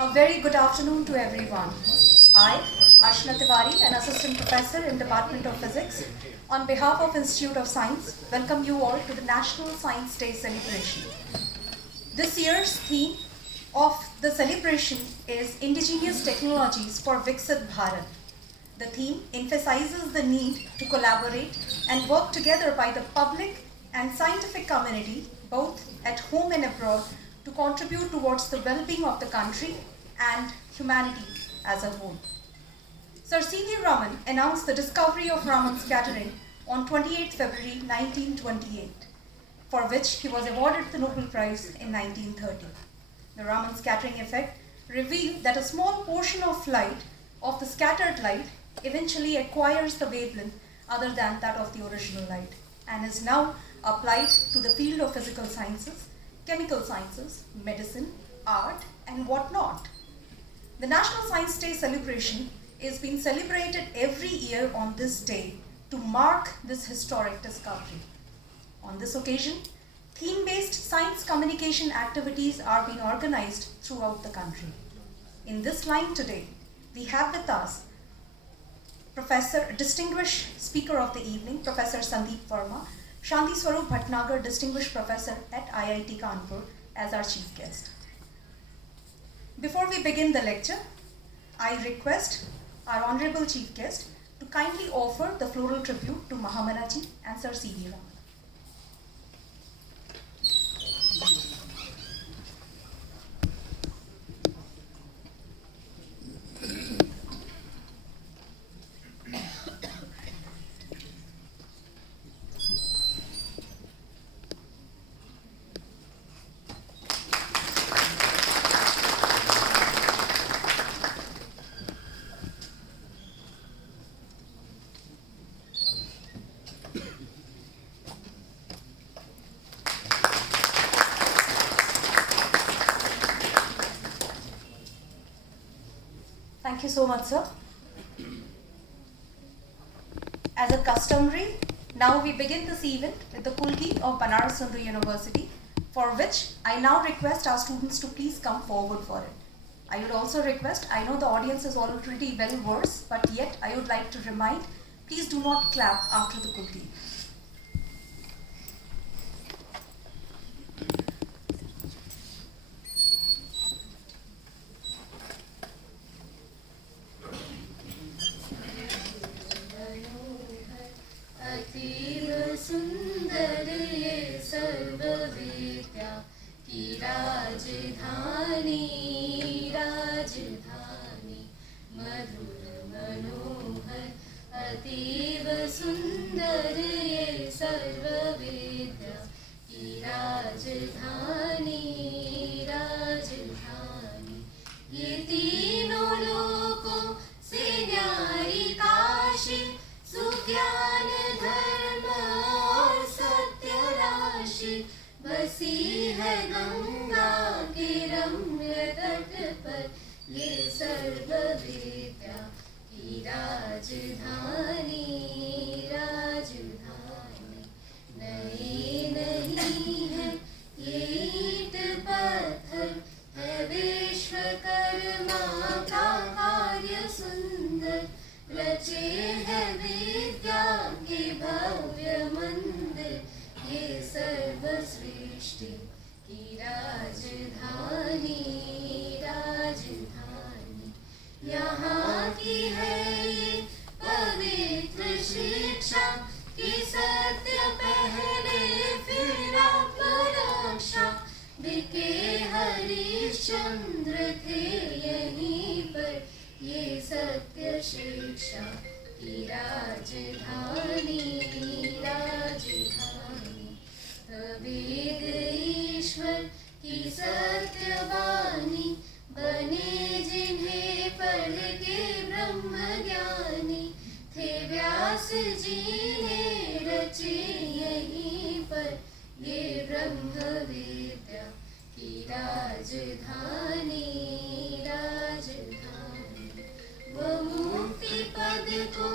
A very good afternoon to everyone. I, Ashna Tiwari, an assistant professor in Department of Physics, on behalf of Institute of Science, welcome you all to the National Science Day celebration. This year's theme of the celebration is Indigenous Technologies for Viksit Bharat. The theme emphasizes the need to collaborate and work together by the public and scientific community, both at home and abroad, to contribute towards the well-being of the country and humanity as a whole. Sir C.V. Raman announced the discovery of Raman scattering on 28 February 1928, for which he was awarded the Nobel Prize in 1930. The Raman scattering effect revealed that a small portion of light, of the scattered light, eventually acquires the wavelength other than that of the original light, and is now applied to the field of physical sciences, chemical sciences, medicine, art, and whatnot. The National Science Day celebration is being celebrated every year on this day to mark this historic discovery. On this occasion, theme-based science communication activities are being organized throughout the country. In this line today, we have with us Distinguished Speaker of the Evening, Professor Sandeep Verma, Shanti Swarup Bhatnagar, Distinguished Professor at IIT Kanpur, as our chief guest. Before we begin the lecture, I request our Honorable Chief Guest to kindly offer the floral tribute to Mahamanaji and Sir C.V. Raman. Thank you so much, sir. As a customary, now we begin this event with the Kulgi of Banaras Hindu University, for which I now request our students to please come forward for it. I would also request, I know the audience is already well versed, but yet I would like to remind, please do not clap after the Kulgi. अतीव सुंदर ये सर्व विद्या की राजधानी राजधानी ये तीनों लोकों से न्यारी काशी सुज्ञान धर्म और सत्य राशि बसी है गंगा के रम्य तट पर ये सर्व विद्या की राजधानी राजधानी नई नहीं है ये ईंट पत्थर है विश्वकर्मा का कार्य सुंदर रचे है विद्या के भव्य मंदिर, ये सर्वसृष्टि की राजधानी, राजधानी यहाँ की है ये पवित्र शिक्षा कि सत्य पहले फिर आत्मरक्षा। बिके हरिश्चंद्र थे यहीं पर, ये सत्य शिक्षा की राजधानी, राजधानी वेद ईश्वर की सत्यवाणी, बने जिन्हें पढ़ के ब्रह्म ज्ञानी। थे व्यास जी ने रचे यहीं पर, ये ब्रह्म विद्या की राजधानी, राजधानी वो मुक्ति पद को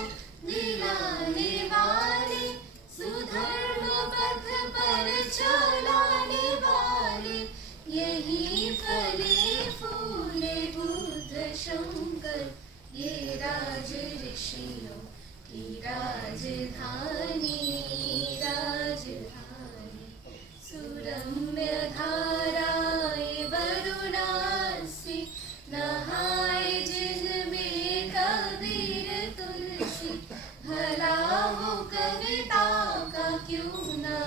दिलाने वाले, सुधर्म पथ पर चलाने वाले, यही फले फूले बुद्ध शंकर, ये राज ऋषियों की राजधानी, राजधानी सुरम्य धाराएं वरुणासी, नहाए जिनमें कबीर तुलसी। भला हो कविता का क्यों ना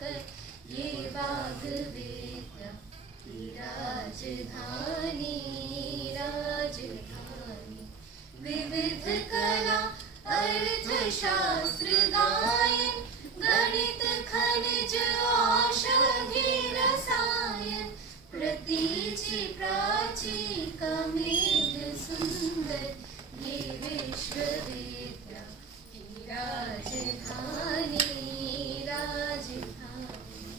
कर, ये वाग विद्या की राजधानी, राजधानी विविध कला अर्थ शास्त्र गायन, गणित खनिज औषधि रसायन। प्रतीचि प्राची का मेघ सुंदर, ये विश्वविद्या की राजधानी, राजधानी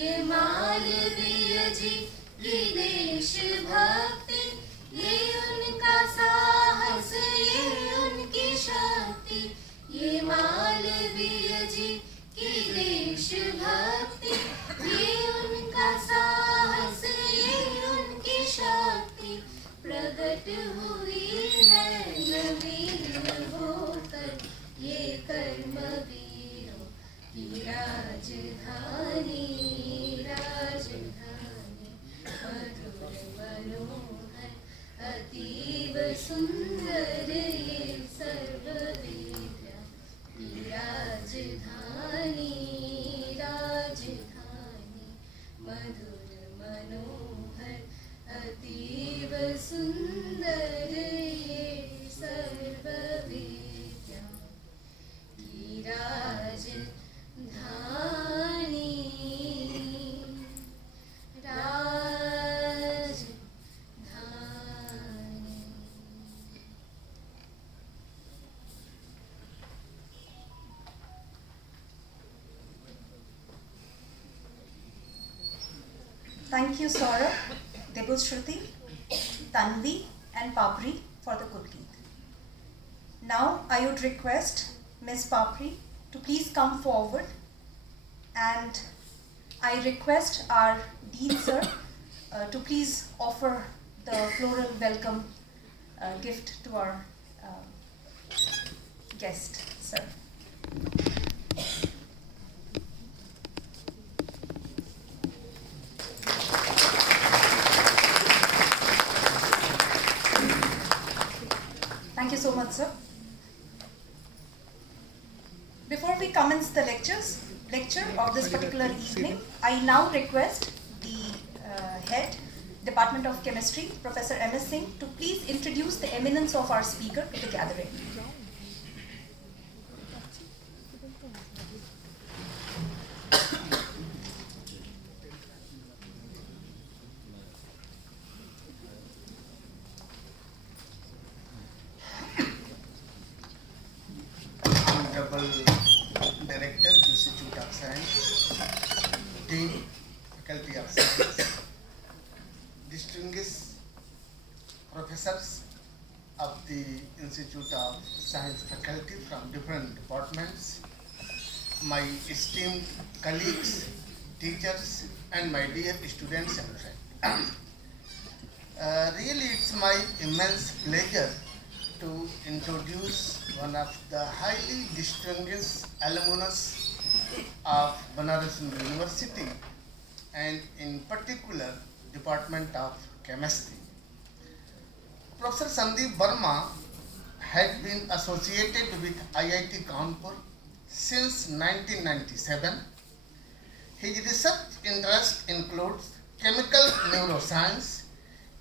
ये मालवीय जी की देशभक्ति, ये उनका साहस, ये उनकी शक्ति। ये मालवीय जी की देशभक्ति, ये उनका साहस, ये उनकी शक्ति। प्रकट हुई है नवीन होकर, ये कर्मवीरों की राजधानी, राजधानी मधुर मनोहर अतीव सुंदर, ये सर्वविद्या की राजधानी, राजधानी मधुर मनोहर अतीव सुंदर, ये सर्वविद्या की राजधानी, राजधानी। Thank you, Saurabh, Debusruti, Tanvi, and Papri for the Gulgeet. Now, I would request Ms. Papri to please come forward, and I request our Dean Sir to please offer the floral welcome gift to our guest, sir. Thank you so much, sir. Before we commence the lecture of this particular evening, I now request the head, Department of Chemistry, Professor M.S. Singh, to please introduce the eminence of our speaker to the gathering. Director, Institute of Science, Dean, Faculty of Science, distinguished professors of the Institute of Science faculty from different departments, my esteemed colleagues, teachers, and my dear students and friends. Really, it's my immense pleasure to introduce one of the highly distinguished alumnus of Banaras Hindu University, and in particular Department of Chemistry. Professor Sandeep Verma had been associated with IIT Kanpur since 1997. His research interest includes chemical neuroscience,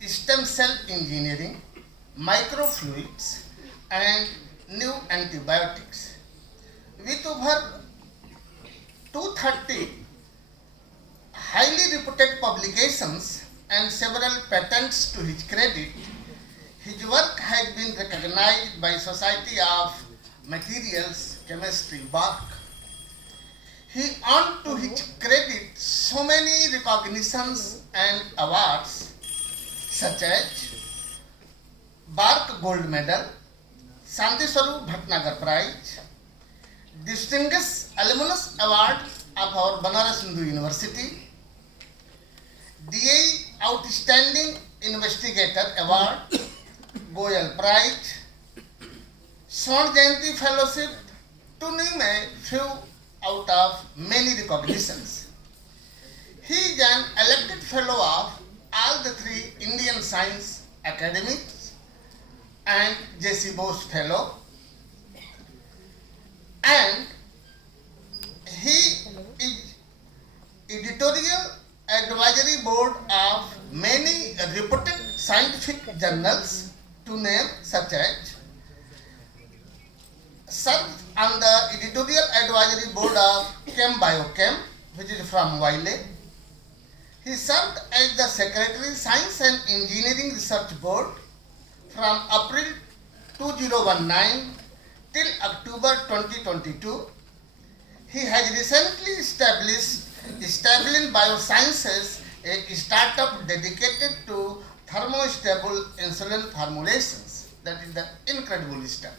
stem cell engineering, microfluids, and new antibiotics. With over 230 highly reputed publications and several patents to his credit, his work has been recognized by Society of Materials Chemistry (BARC). He earned to his credit so many recognitions and awards such as BARC Gold Medal, Sandiswaru Bhatnagar Prize, Distinguished Alumnus Award of our Banaras Hindu University, DA Outstanding Investigator Award, Goyal Prize, Swर्ण Jayanti Fellowship, to name a few out of many recognitions. He is an elected fellow of all the three Indian Science Academies and J.C. Bose Fellow, and he is editorial advisory board of many reputed scientific journals, to name such as served on the editorial advisory board of Chem Biochem, which is from Wiley. He served as the Secretary Science and Engineering Research Board from April 2019 till October 2022. He has recently established Stabilin Biosciences, a startup dedicated to thermostable insulin formulations. That is the incredible stuff.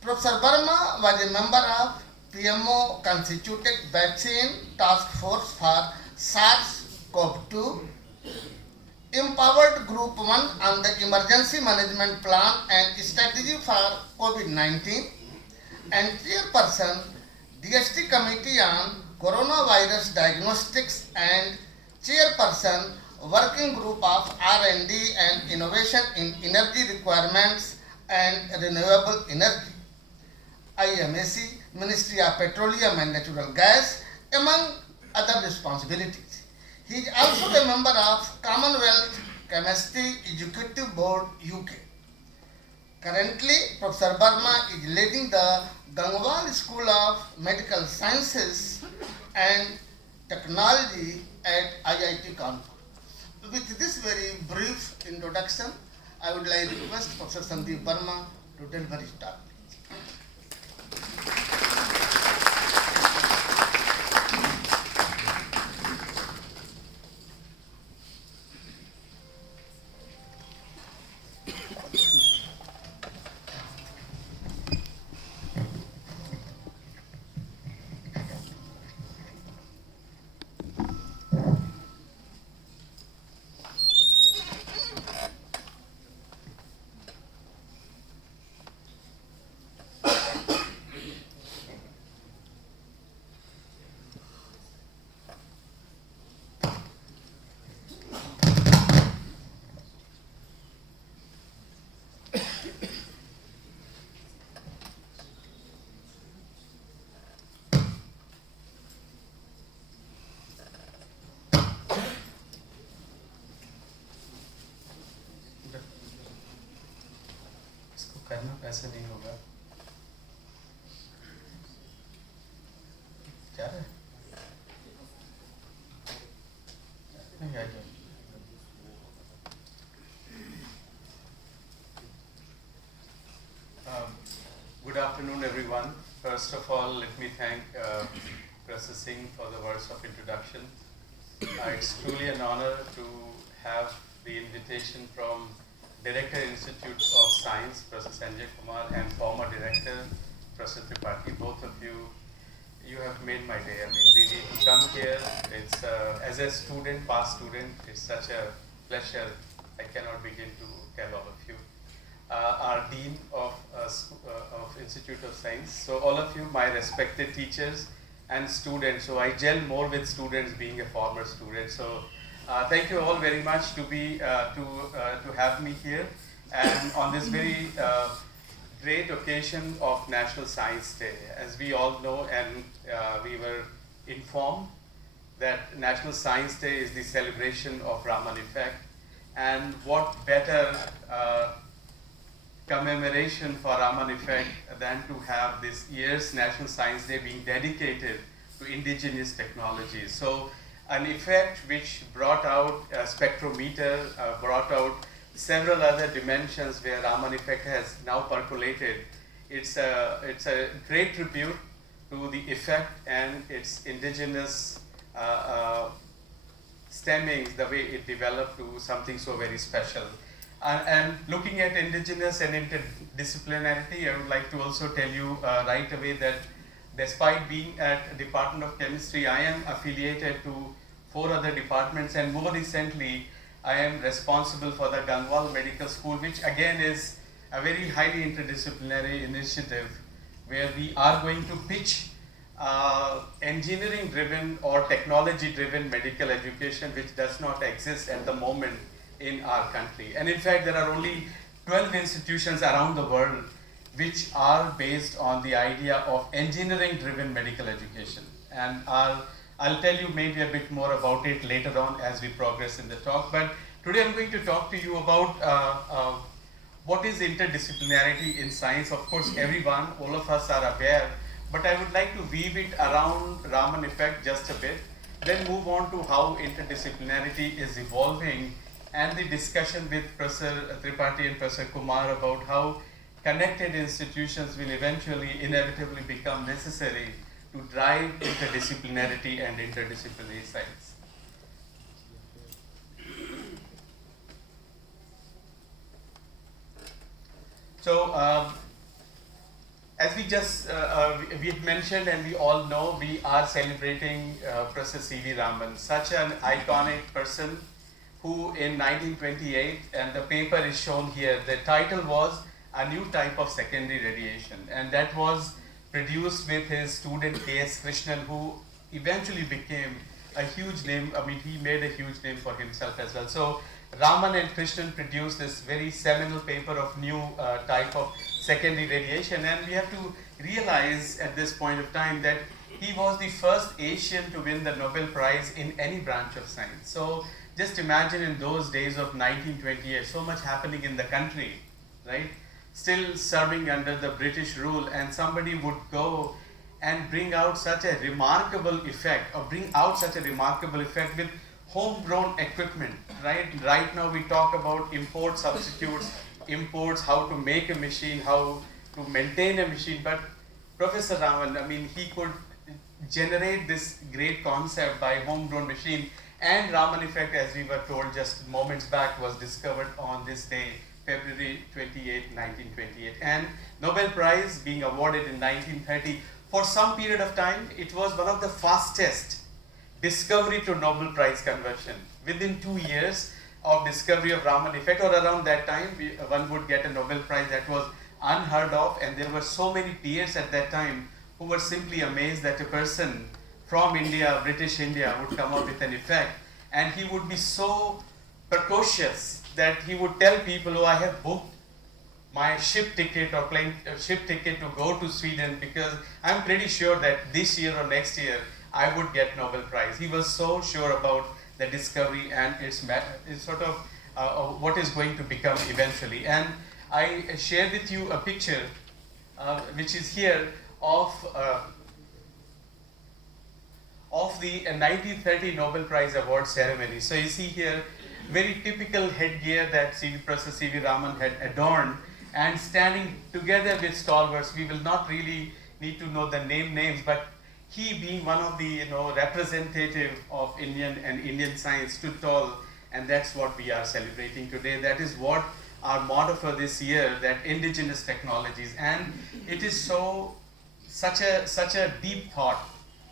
Professor Verma was a member of PMO constituted Vaccine Task Force for SARS-CoV-2, Empowered Group 1 on the Emergency Management Plan and Strategy for COVID-19, and Chairperson DST Committee on Coronavirus Diagnostics and Chairperson Working Group of R&D and Innovation in Energy Requirements and Renewable Energy, IMAC, Ministry of Petroleum and Natural Gas, among other responsibilities. He is also a member of Commonwealth Chemistry Executive Board UK. Currently, Professor Verma is leading the Gangwal School of Medical Sciences and Technology at IIT Kanpur. With this very brief introduction, I would like to request Professor Sandeep Verma to deliver his talk. करना कैसे नहीं होगा क्या है नहीं आ जाए Good afternoon, everyone. First of all, let me thank Professor Singh for the words of introduction. It's truly an honor to have the invitation from Director Institute of Science, Professor Sanjay Kumar, and former Director, Professor Tripathi. Both of you, you have made my day. I mean, really, to come here, it's as a student, past student, it's such a pleasure. I cannot begin to tell all of you. our Dean of Institute of Science. So all of you, my respected teachers and students. So I gel more with students being a former student. So thank you all very much to have me here, and on this very great occasion of National Science Day. As we all know, and we were informed that National Science Day is the celebration of Raman effect, and what better commemoration for Raman effect than to have this year's National Science Day being dedicated to indigenous technologies. So an effect which brought out a spectrometer, brought out several other dimensions where Raman effect has now percolated. It's a great tribute to the effect and its indigenous stemmings, the way it developed to something so very special. And looking at indigenous and interdisciplinarity, I would like to also tell you right away that despite being at Department of Chemistry, I am affiliated to 4 other departments, and more recently, I am responsible for the Gangwal Medical School, which again is a very highly interdisciplinary initiative where we are going to pitch engineering-driven or technology-driven medical education, which does not exist at the moment in our country. And in fact, there are only 12 institutions around the world which are based on the idea of engineering-driven medical education. And I'll tell you maybe a bit more about it later on as we progress in the talk. But today I'm going to talk to you about what is interdisciplinarity in science. Of course, everyone, all of us are aware, but I would like to weave it around Raman effect just a bit, then move on to how interdisciplinarity is evolving, and the discussion with Professor Tripathi and Professor Kumar about how connected institutions will eventually, inevitably become necessary to drive interdisciplinarity and interdisciplinary science. So, as we just we've mentioned, and we all know, we are celebrating Professor C.V. Raman, such an iconic person who in 1928, and the paper is shown here, the title was A New Type of Secondary Radiation, and that was produced with his student K.S. Krishnan, who eventually became a huge name. I mean, he made a huge name for himself as well. So Raman and Krishnan produced this very seminal paper of new type of secondary radiation, and we have to realize at this point of time that he was the first Asian to win the Nobel Prize in any branch of science. So just imagine in those days of 1928, so much happening in the country, right? Still serving under the British rule, and somebody would go and bring out such a remarkable effect, or bring out such a remarkable effect with homegrown equipment, right? Right now we talk about import substitutes, imports, how to make a machine, how to maintain a machine, but Professor Raman, I mean, he could generate this great concept by homegrown machine, and Raman effect, as we were told just moments back, was discovered on this day, February 28, 1928, and Nobel Prize being awarded in 1930. For some period of time, it was one of the fastest discovery to Nobel Prize conversion. Within 2 years of discovery of Raman effect, or around that time, one would get a Nobel Prize. That was unheard of, and there were so many peers at that time who were simply amazed that a person from India, British India, would come up with an effect, and he would be so precocious that he would tell people, oh, I have booked my ship ticket or plane ship ticket to go to Sweden because I'm pretty sure that this year or next year I would get Nobel Prize. He was so sure about the discovery and its sort of what is going to become eventually. And I share with you a picture which is here of the 1930 Nobel Prize award ceremony. So you see here very typical headgear that Professor C.V. Raman had adorned, and standing together with stalwarts. We will not really need to know the names, but he being one of the representative of Indian science stood tall, and that's what we are celebrating today. That is what our motto for this year, that Indigenous Technologies, and it is such a deep thought.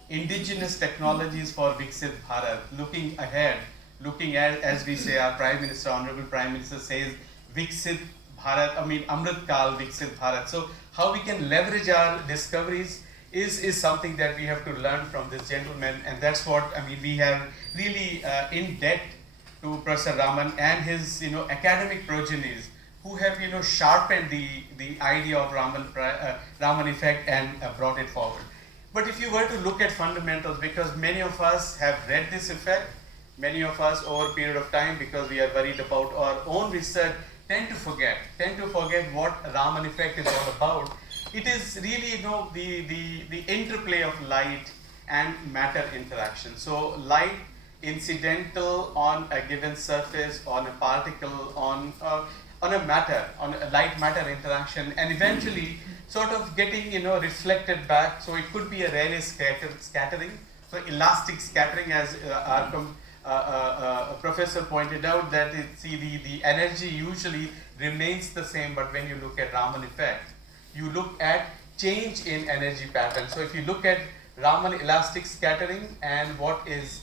Indigenous Technologies for Viksit Bharat, looking ahead, looking at, as we say, our Prime Minister, Honorable Prime Minister says, Viksit Bharat, I mean Amrit Kal, Viksit Bharat. So how we can leverage our discoveries is something that we have to learn from this gentleman, and that's what I mean. We have really in debt to Professor Raman and his academic progenies who have sharpened the idea of Raman effect and brought it forward. But if you were to look at fundamentals, because many of us have read this effect, many of us over a period of time, because we are worried about our own research, tend to forget what Raman effect is all about. It is really the interplay of light and matter interaction. So light incidental on a given surface, on a particle, on a matter, on a light matter interaction, and eventually sort of getting reflected back. So it could be a Rayleigh scattering, so elastic scattering, as our professor pointed out, that the energy usually remains the same, but when you look at Raman effect, you look at change in energy pattern. So if you look at Raman elastic scattering and what is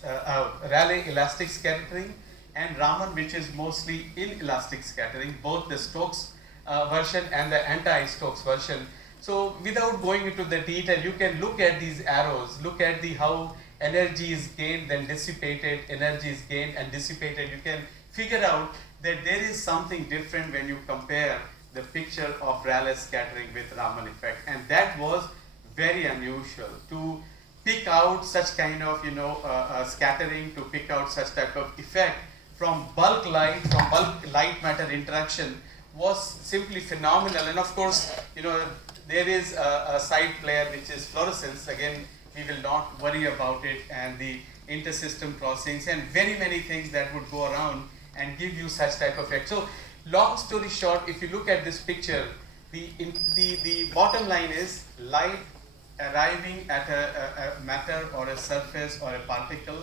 Rayleigh elastic scattering, and Raman, which is mostly inelastic scattering, both the Stokes version and the anti-Stokes version. So without going into the detail, you can look at these arrows, look at how energy is gained then dissipated, energy is gained and dissipated. You can figure out that there is something different when you compare the picture of Rayleigh scattering with Raman effect, and that was very unusual to pick out such kind of scattering, to pick out such type of effect from bulk light matter interaction was simply phenomenal. And of course, there is a side player which is fluorescence. Again, we will not worry about it, and the intersystem crossings and very many things that would go around and give you such type of effect. So long story short, if you look at this picture, the bottom line is light arriving at a matter or a surface or a particle,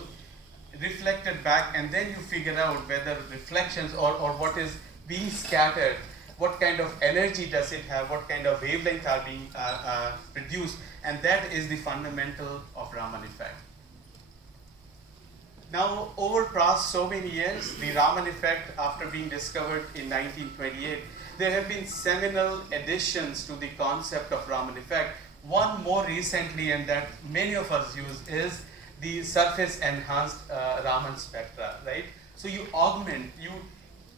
reflected back, and then you figure out whether reflections or what is being scattered, what kind of energy does it have, what kind of wavelength are being produced, and that is the fundamental of Raman effect. Now, over past so many years, the Raman effect, after being discovered in 1928, there have been seminal additions to the concept of Raman effect. One more recently, and that many of us use, is the surface enhanced Raman spectra, right? So you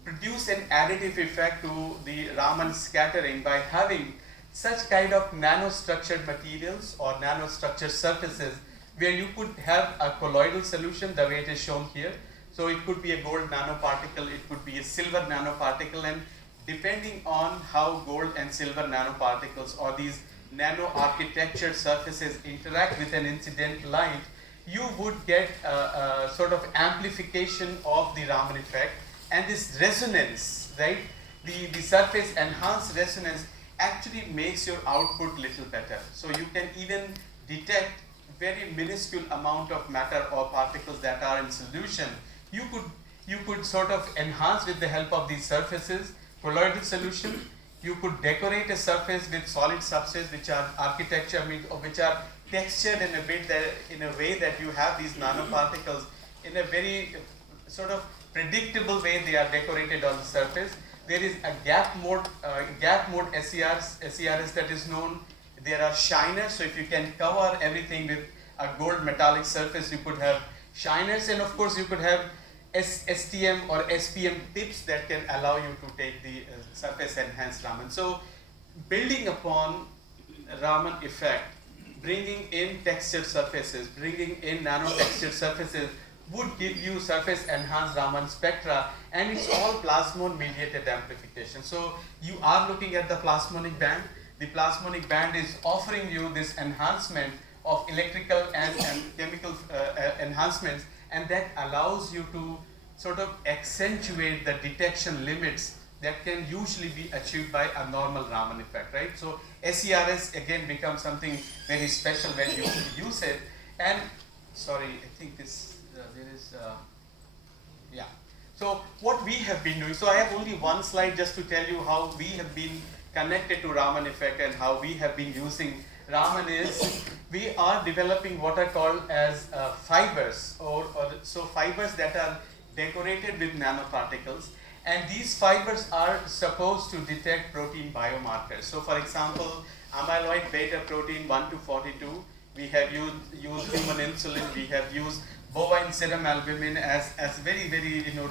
produce an additive effect to the Raman scattering by having such kind of nanostructured materials or nanostructured surfaces where you could have a colloidal solution the way it is shown here. So it could be a gold nanoparticle, it could be a silver nanoparticle, and depending on how gold and silver nanoparticles or these nano-architectured surfaces interact with an incident light, you would get a sort of amplification of the Raman effect, and this resonance, right? The surface enhanced resonance actually makes your output little better. So you can even detect very minuscule amount of matter or particles that are in solution. You could sort of enhance with the help of these surfaces, colloidal solution. You could decorate a surface with solid substrates which are which are textured in a way that you have these nanoparticles in a very sort of predictable way. They are decorated on the surface. There is a gap mode SERS that is known. There are shiners, so if you can cover everything with a gold metallic surface, you could have shiners, and of course you could have STM or SPM tips that can allow you to take the surface enhanced Raman. So building upon Raman effect, bringing in textured surfaces, bringing in nano textured surfaces would give you surface enhanced Raman spectra, and it's all plasmon mediated amplification. So you are looking at the plasmonic band. The plasmonic band is offering you this enhancement of electrical and chemical enhancements, and that allows you to sort of accentuate the detection limits that can usually be achieved by a normal Raman effect, right? So SERS again becomes something very special when you use it. And sorry, I think this there is yeah. So what we have been doing. So I have only one slide just to tell you how we have been connected to Raman effect and how we have been using Raman is we are developing what are called as fibers, so fibers that are decorated with nanoparticles, And these fibers are supposed to detect protein biomarkers. So for example, amyloid beta protein 1 to 42, we have used human insulin, we have used bovine serum albumin as very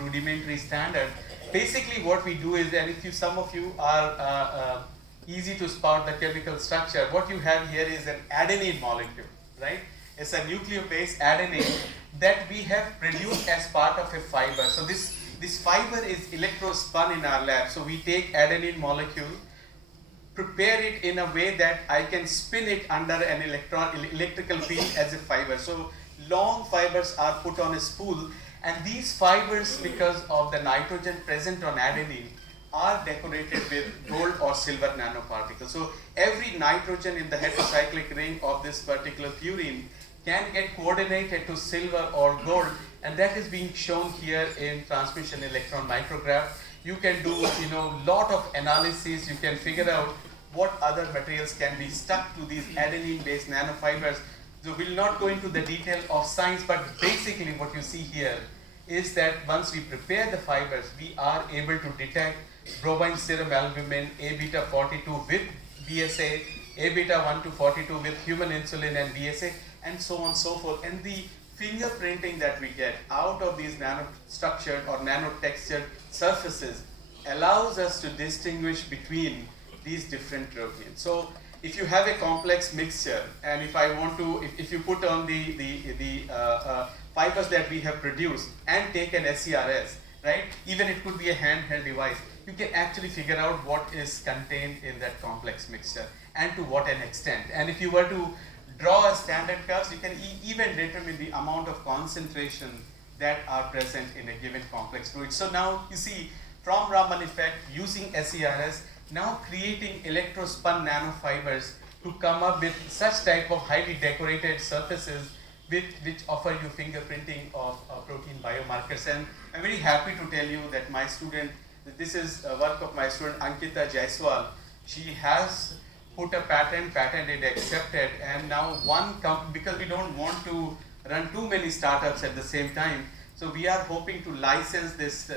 rudimentary standard. Basically what we do is, and if some of you are easy to spot the chemical structure, what you have here is an adenine molecule, right? It's a nucleobase adenine that we have produced as part of a fiber. So this fiber is electrospun in our lab. So we take adenine molecule, prepare it in a way that I can spin it under an electrical field as a fiber. So long fibers are put on a spool, and these fibers, because of the nitrogen present on adenine, are decorated with gold or silver nanoparticles. So every nitrogen in the heterocyclic ring of this particular purine can get coordinated to silver or gold, and that is being shown here in transmission electron micrograph. You can do lot of analysis, you can figure out what other materials can be stuck to these adenine based nanofibers. So we'll not go into the detail of science, but basically what you see here is that once we prepare the fibers, we are able to detect bovine serum albumin, A beta 42 with BSA, A beta 1 to 42 with human insulin and BSA, and so on and so forth. And the fingerprinting that we get out of these nanostructured or nanotextured surfaces allows us to distinguish between these different proteins. So if you have a complex mixture, and if you put on the fibers that we have produced and take an SCRS, right? Even it could be a handheld device, you can actually figure out what is contained in that complex mixture and to what an extent. And if you were to draw a standard curves, you can even determine the amount of concentration that are present in a given complex fluid. So now you see, from Raman effect, using SCRS, now creating electrospun nanofibers to come up with such type of highly decorated surfaces which offer you fingerprinting of protein biomarkers. And I'm very happy to tell you that this is a work of my student Ankita Jaiswal. She has put a patent is accepted, and now because we don't want to run too many startups at the same time, so we are hoping to license this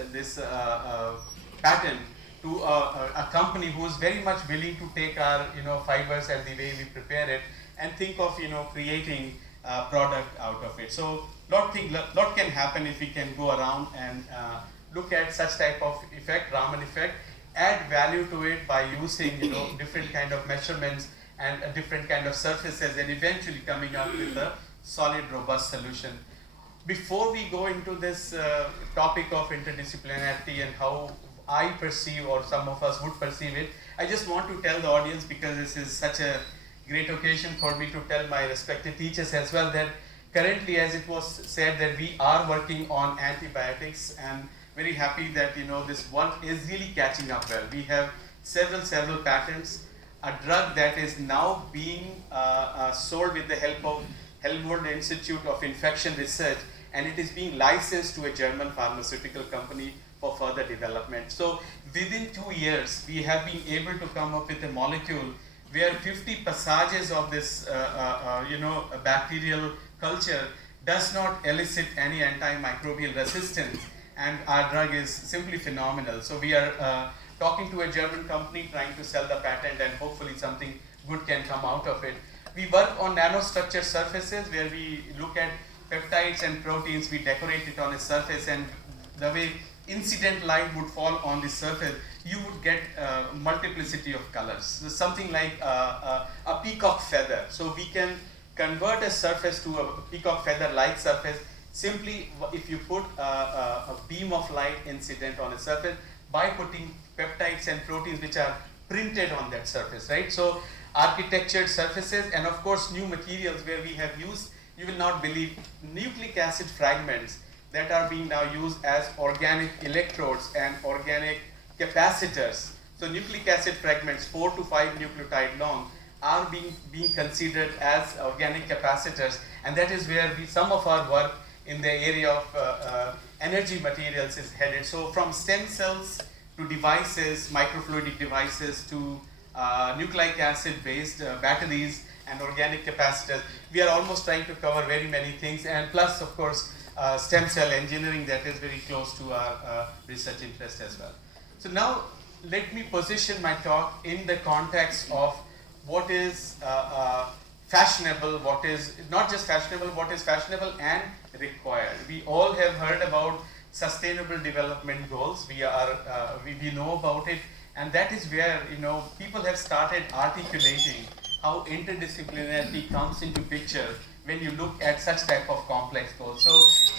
patent to a company who is very much willing to take our fibers and the way we prepare it and think of creating a product out of it. So lot can happen if we can go around and look at such type of effect, Raman effect, add value to it by using different kind of measurements and different kind of surfaces, and eventually coming up with a solid, robust solution. Before we go into this topic of interdisciplinarity and how I perceive, or some of us would perceive it, I just want to tell the audience, because this is such a great occasion for me to tell my respected teachers as well, that currently, as it was said, that we are working on antibiotics, and very happy that this work is really catching up well. We have several patents, a drug that is now being sold with the help of Helmholtz Institute of Infection Research, and it is being licensed to a German pharmaceutical company for further development. So within 2 years, we have been able to come up with a molecule where 50 passages of this bacterial culture does not elicit any antimicrobial resistance, and our drug is simply phenomenal. So we are talking to a German company, trying to sell the patent, and hopefully something good can come out of it. We work on nanostructured surfaces where we look at peptides and proteins, we decorate it on a surface, and the way incident light would fall on the surface, you would get multiplicity of colors. So something like a peacock feather. So we can convert a surface to a peacock feather like surface simply if you put a beam of light incident on a surface by putting peptides and proteins which are printed on that surface, right? So architectured surfaces, and of course new materials where we have used, you will not believe, nucleic acid fragments that are being now used as organic electrodes and organic capacitors. So nucleic acid fragments 4 to 5 nucleotide long are being considered as organic capacitors, and that is where some of our work in the area of energy materials is headed. So from stem cells to devices, microfluidic devices, to nucleic acid based batteries and organic capacitors, we are almost trying to cover very many things, and plus of course stem cell engineering that is very close to our research interest as well. So now let me position my talk in the context of what is fashionable, what is not just fashionable, what is fashionable and required. We all have heard about sustainable development goals. We know about it, and that is where people have started articulating how interdisciplinarity comes into picture when you look at such type of complex goals. So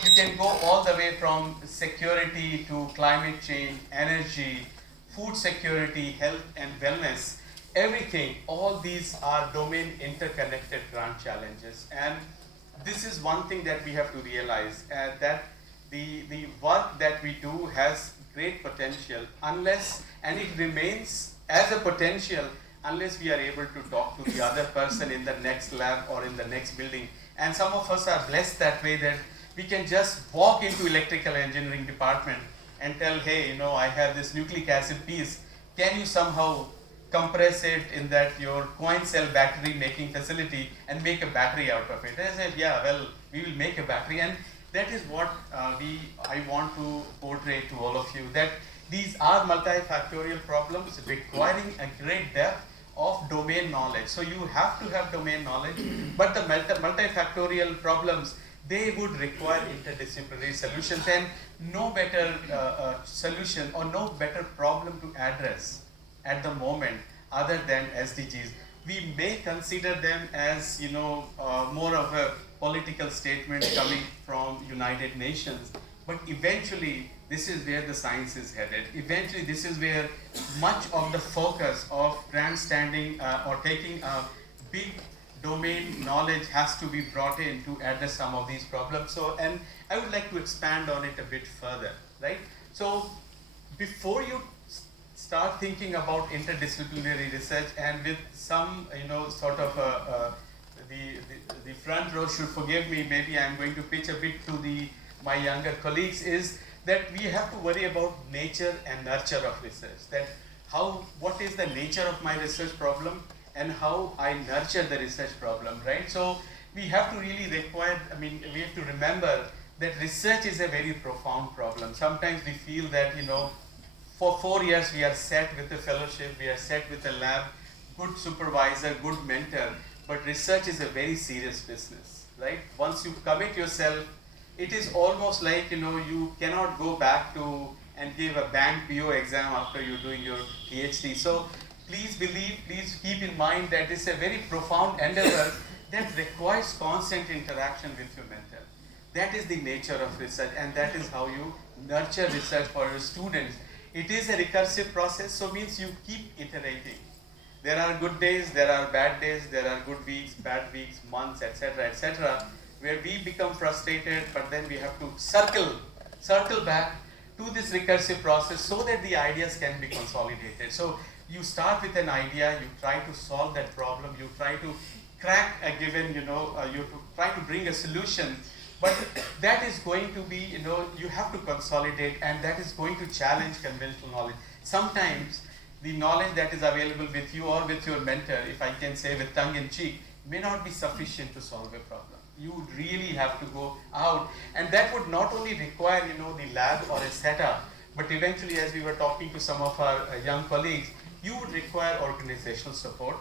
you can go all the way from security to climate change, energy, food security, health and wellness, everything. All these are domain interconnected grand challenges. And this is one thing that we have to realize, that the work that we do has great potential unless, and it remains as a potential unless we are able to talk to the other person in the next lab or in the next building. And some of us are blessed that way, that we can just walk into electrical engineering department and tell, hey, I have this nucleic acid piece. Can you somehow compress it in that your coin cell battery making facility and make a battery out of it? And I said, yeah, well, we will make a battery. And that is what I want to portray to all of you, that these are multifactorial problems requiring a great depth of domain knowledge. So you have to have domain knowledge, but the multifactorial problems, they would require interdisciplinary solutions, and no better solution or no better problem to address at the moment other than SDGs. We may consider them as more of a political statement coming from United Nations, but eventually this is where the science is headed. Eventually this is where much of the focus of grandstanding or taking a big domain knowledge has to be brought in to address some of these problems. So, and I would like to expand on it a bit further, right? So before you start thinking about interdisciplinary research, and with some, sort of the front row should forgive me, maybe I'm going to pitch a bit to my younger colleagues, is that we have to worry about nature and nurture of research. That what is the nature of my research problem and how I nurture the research problem, right? So we have to really we have to remember that research is a very profound problem. Sometimes we feel that, for 4 years we are set with a fellowship, we are set with a lab, good supervisor, good mentor, but research is a very serious business, right? Once you commit yourself, it is almost like, you cannot go back to and give a bank PO exam after you're doing your PhD. So please keep in mind that it's a very profound endeavor that requires constant interaction with your mentor. That is the nature of research, and that is how you nurture research for your students. It is a recursive process, so means you keep iterating. There are good days, there are bad days, there are good weeks, bad weeks, months, etc., where we become frustrated, but then we have to circle back to this recursive process so that the ideas can be consolidated. So you start with an idea, you try to solve that problem, you try to crack a given, you try to bring a solution, but that is going to be, you have to consolidate, and that is going to challenge conventional knowledge. Sometimes the knowledge that is available with you or with your mentor, if I can say with tongue in cheek, may not be sufficient to solve a problem. You would really have to go out, and that would not only require, the lab or a setup, but eventually, as we were talking to some of our young colleagues, you would require organizational support.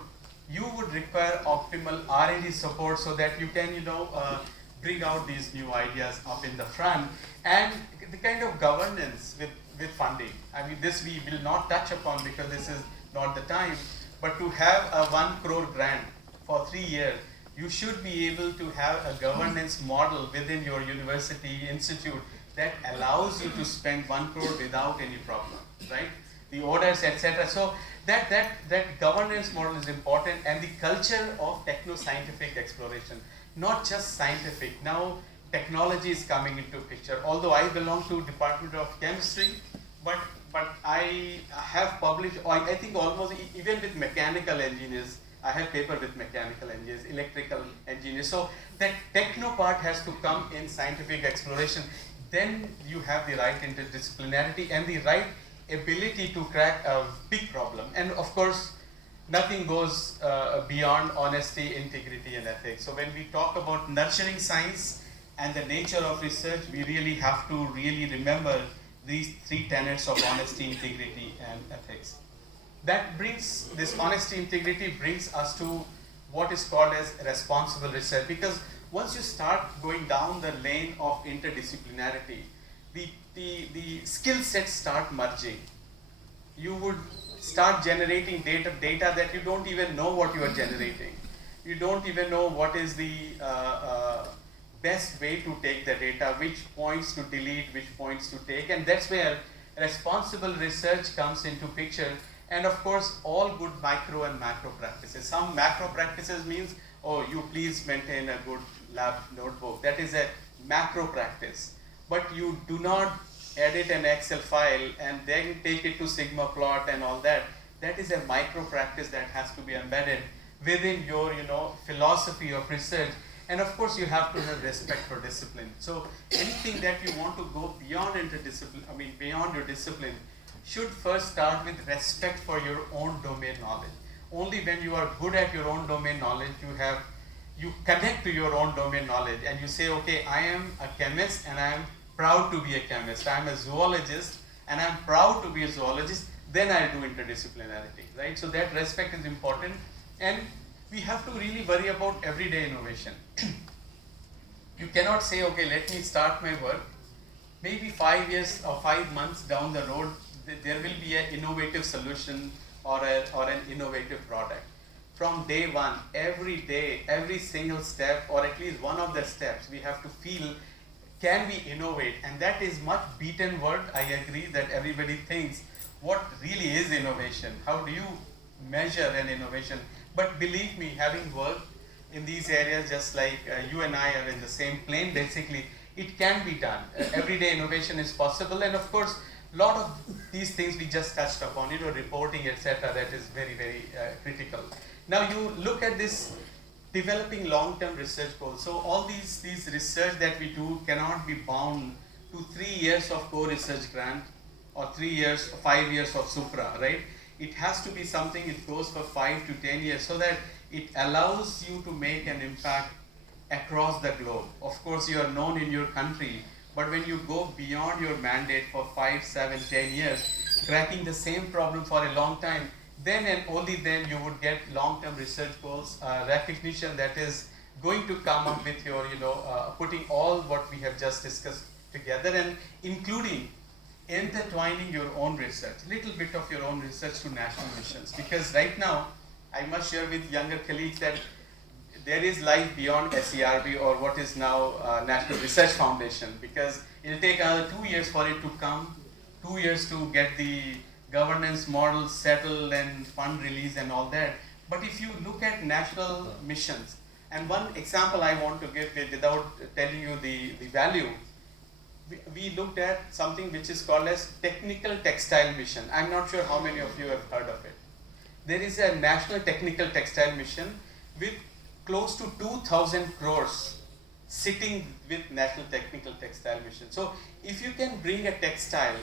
You would require optimal R&D support so that you can, bring out these new ideas up in the front, and the kind of governance with funding. This we will not touch upon because this is not the time, but to have a 1 crore grant for 3 years, you should be able to have a governance model within your university institute that allows you to spend 1 crore without any problem, right? The orders, etc. So that governance model is important, and the culture of techno-scientific exploration, not just scientific. Now technology is coming into picture. Although I belong to Department of Chemistry, but I have published, I think almost even with mechanical engineers, I have paper with mechanical engineers, electrical engineers. So that techno part has to come in scientific exploration. Then you have the right interdisciplinarity and the right ability to crack a big problem. And of course, nothing goes beyond honesty, integrity, and ethics. So when we talk about nurturing science and the nature of research, we really have to really remember these three tenets of honesty, integrity, and ethics. That brings, this honesty, integrity brings us to what is called as responsible research, because once you start going down the lane of interdisciplinarity, the skill sets start merging. You would start generating data that you don't even know what you are generating. You don't even know what is the best way to take the data, which points to delete, which points to take, and that's where responsible research comes into picture. And of course, all good micro and macro practices. Some macro practices means, oh, you please maintain a good lab notebook. That is a macro practice. But you do not edit an Excel file and then take it to Sigma plot and all that. That is a micro practice that has to be embedded within your, philosophy of research. And of course, you have to have respect for discipline. So anything that you want to go beyond beyond your discipline, should first start with respect for your own domain knowledge. Only when you are good at your own domain knowledge, you connect to your own domain knowledge and you say, okay, I am a chemist and I am proud to be a chemist. I am a zoologist and I am proud to be a zoologist. Then I do interdisciplinarity, right? So that respect is important, and we have to really worry about everyday innovation. You cannot say, okay, let me start my work. Maybe 5 years or 5 months down the road, there will be an innovative solution or an innovative product. From day one, every day, every single step, or at least one of the steps, we have to feel, can we innovate? And that is much beaten word. I agree that everybody thinks, what really is innovation? How do you measure an innovation? But believe me, having worked in these areas, just like you and I are in the same plane, basically, it can be done. Everyday innovation is possible, and of course, a lot of these things we just touched upon, reporting, etc., that is very, very critical. Now you look at this developing long-term research goals. So all these research that we do cannot be bound to 3 years of co-research grant or 3 years, 5 years of supra, right? It has to be something, it goes for 5 to 10 years, so that it allows you to make an impact across the globe. Of course, you are known in your country, but when you go beyond your mandate for 5, 7, 10 years, cracking the same problem for a long time, then and only then you would get long-term research goals, recognition that is going to come up with your, putting all what we have just discussed together and including intertwining your own research, little bit of your own research to national missions. Because right now, I must share with younger colleagues that there is life beyond SERB or what is now National Research Foundation, because it will take another 2 years for it to come, 2 years to get the governance model settled and fund release and all that. But if you look at national missions, and one example I want to give without telling you the value, we looked at something which is called as Technical Textile Mission. I'm not sure how many of you have heard of it. There is a National Technical Textile Mission with close to 2,000 crores sitting with National Technical Textile Mission. So if you can bring a textile,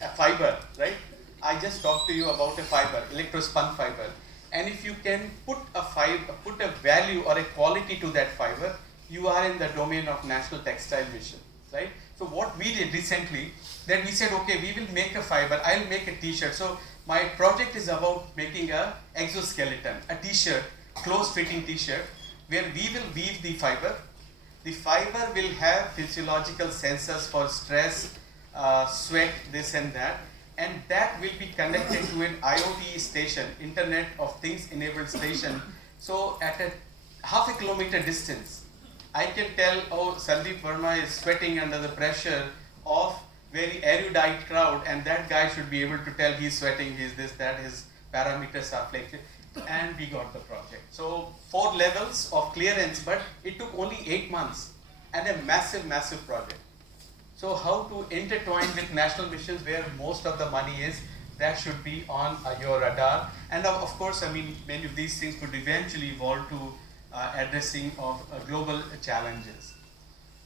a fiber, right? I just talked to you about a fiber, electrospun fiber. And if you can put a value or a quality to that fiber, you are in the domain of National Textile Mission, right? So what we did recently, that we said, okay, we will make a fiber, I'll make a t-shirt. So my project is about making a exoskeleton, a t-shirt, close-fitting t-shirt, where we will weave the fiber. The fiber will have physiological sensors for stress, sweat, this and that. And that will be connected to an IoT station, Internet of Things enabled station. So at a half a kilometer distance, I can tell, oh, Sandeep Verma is sweating under the pressure of very erudite crowd, and that guy should be able to tell he's sweating, he's this, that, his parameters are flexible. And we got the project. So 4 levels of clearance, but it took only 8 months and a massive, massive project. So how to intertwine with national missions where most of the money is, that should be on your radar. And of course, many of these things could eventually evolve to addressing of global challenges.